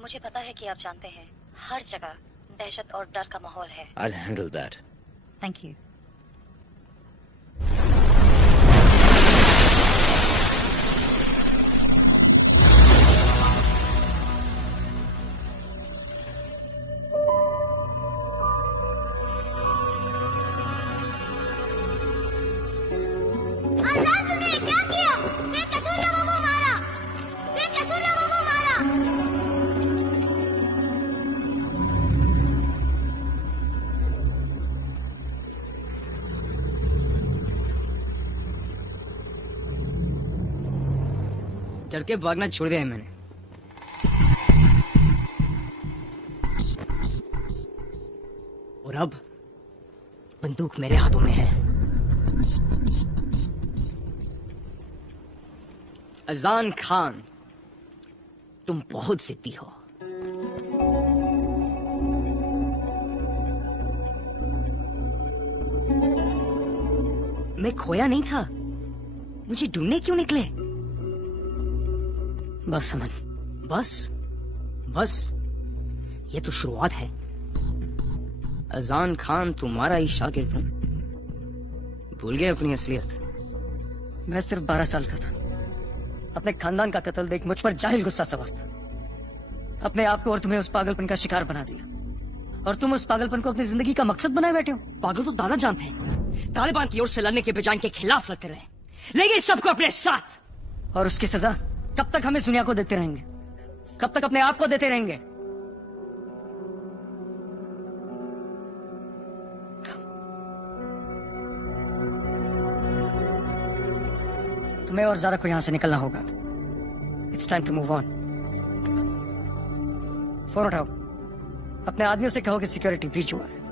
मुझे पता है कि आप जानते हैं हर जगह दहशत और डर का माहौल है। I'll handle that. Thank you. चढ़ के भागना छोड़ दिया है मैंने। और अब बंदूक मेरे हाथों में है। अजान खान, तुम बहुत जिद्दी हो। मैं खोया नहीं था, मुझे ढूंढने क्यों निकले? बस अमन, बस ये तो शुरुआत है। अजान खान तुम्हारा ही शागिर्द हूं। भूल गए अपनी असलियत? मैं सिर्फ 12 साल का था। अपने खानदान का कत्ल देख मुझ पर जाहिल गुस्सा सवार था। अपने आप को और तुम्हें उस पागलपन का शिकार बना दिया, और तुम उस पागलपन को अपनी जिंदगी का मकसद बनाए बैठे हो। पागल तो दादा जानते हैं, तालिबान की ओर से लड़ने के बजाय के खिलाफ लड़ते रहे, लेकिन सबको अपने साथ। और उसकी सजा कब तक हम इस दुनिया को देते रहेंगे? कब तक अपने आप को देते रहेंगे? तुम्हें और ज़ारा को यहां से निकलना होगा। It's time to move on. Phone उठाओ, अपने आदमियों से कहो कि सिक्योरिटी ब्रीच हुआ है।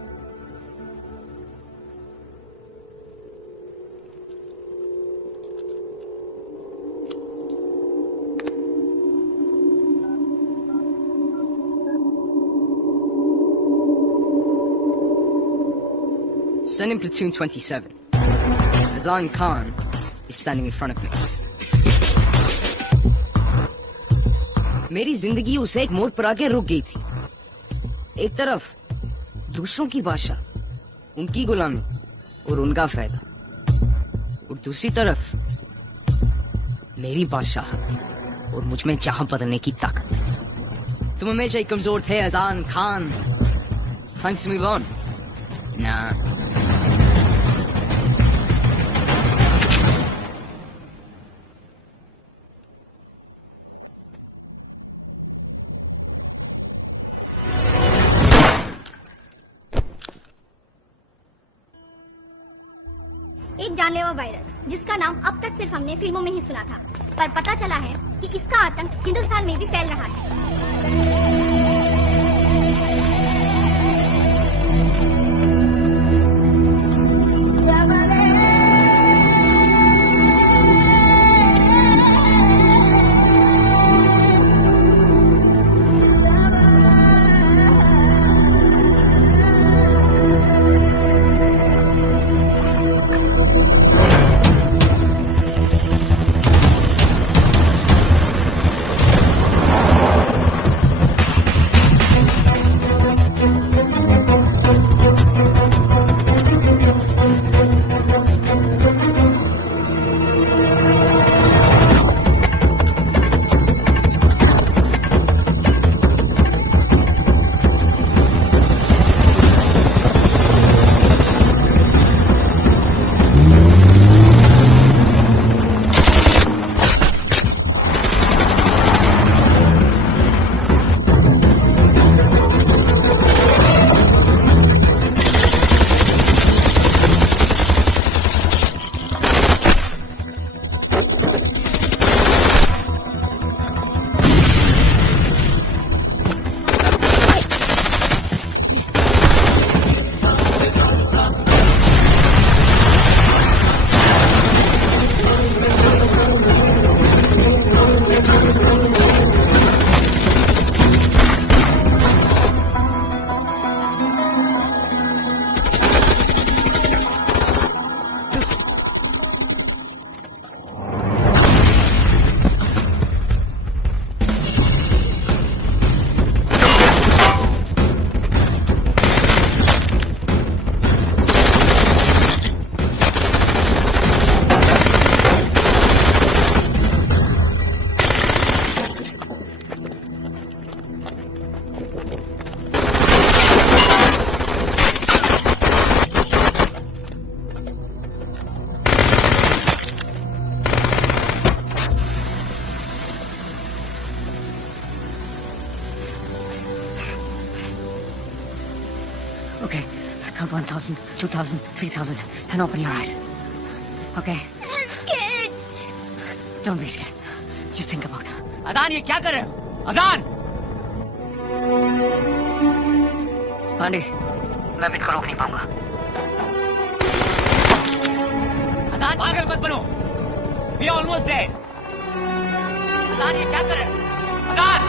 Send in platoon 27. Azan Khan is standing in front of me. मेरी जिंदगी उसे एक मोड़ पर आके रुक गई थी। एक तरफ दूसरों की भाषा, उनकी गुलामी और उनका फायदा, और दूसरी तरफ मेरी भाषा और मुझ में जहां बदलने की ताकत। तुम हमेशा ही कमजोर थे अजान Khan. It's time to move on. Nah. एक जानलेवा वायरस जिसका नाम अब तक सिर्फ हमने फिल्मों में ही सुना था, पर पता चला है कि इसका आतंक हिंदुस्तान में भी फैल रहा है। Okay, count 1,000, 2,000, 3,000, and open your eyes. Okay? I'm scared. Don't be scared. Just think about it. अजान, ये क्या कर रहे हो? अजान! पांडे, मैं बिट को रोक नहीं पाऊंगा। अजान, पागल मत बनो। We are almost there. अजान, ये क्या कर रहे हो? अजान!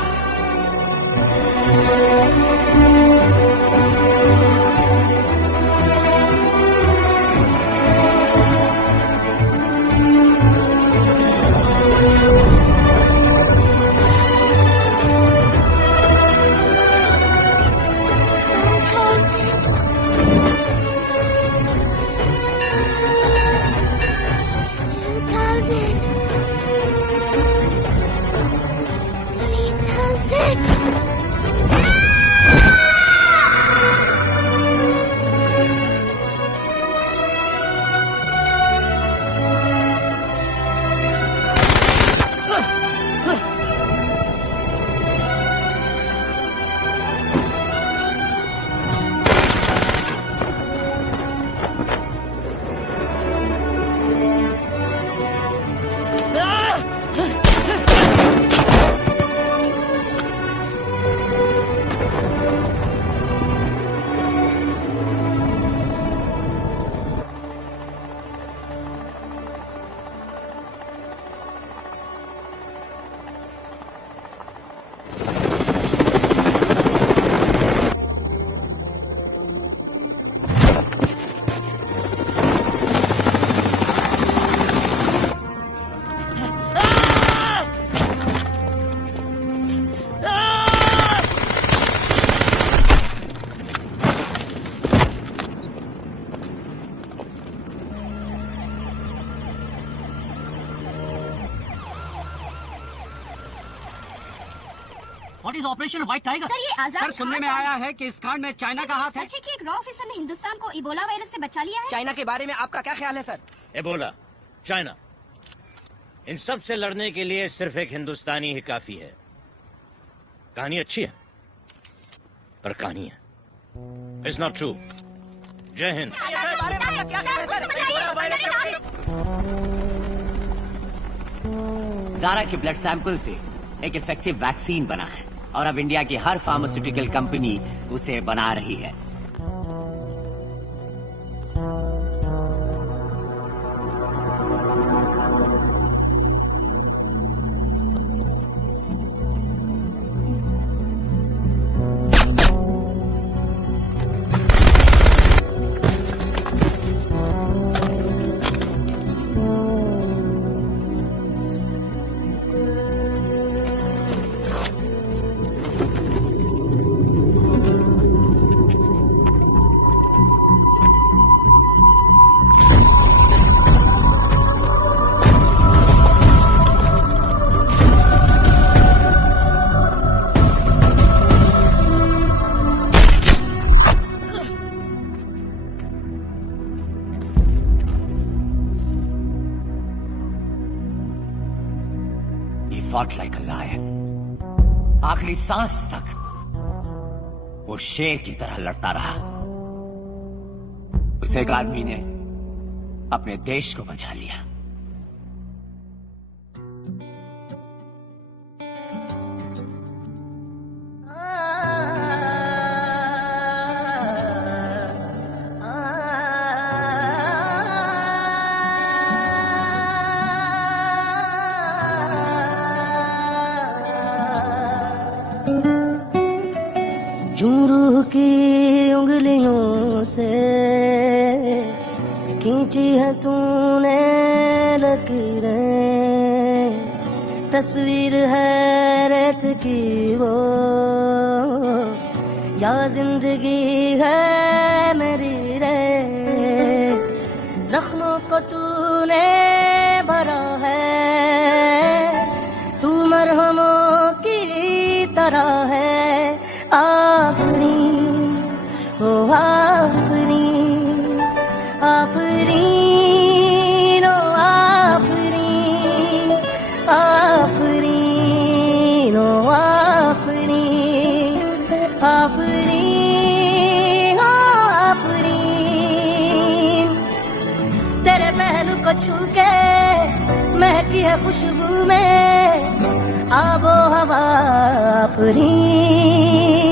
What is Operation White Tiger? Sir, ये आजाद सर, सुनने में आया है कि इस कांड में चाइना का हाथ है। सच है कि एक रॉ ऑफिसर ने हिंदुस्तान को इबोला वायरस से बचा लिया है। चाइना के बारे में आपका क्या ख्याल है सर? एबोला, चाइना, इन सब से लड़ने के लिए सिर्फ एक हिंदुस्तानी ही काफी है। कहानी अच्छी है, पर कहानी है। It's not true. जय हिंद। जारा के ब्लड सैंपल से एक इफेक्टिव वैक्सीन बना है और अब इंडिया की हर फार्मास्यूटिकल कंपनी उसे बना रही है। Fought like a lion. आखिरी सांस तक वो शेर की तरह लड़ता रहा। उस एक आदमी ने अपने देश को बचा लिया। रूह की उंगलियों से खींची है तूने लकीरें, तस्वीर है रेत की वो या जिंदगी है मेरी रे। जख्मों को तूने भरा है, तू मरहमों की तरह है। आफरी हो आफरी, आफरी नो आफरी, आफरी नो आफरी, आफरी हो पहलू को छू के महकी है खुशबू में आबो हवा अपनी।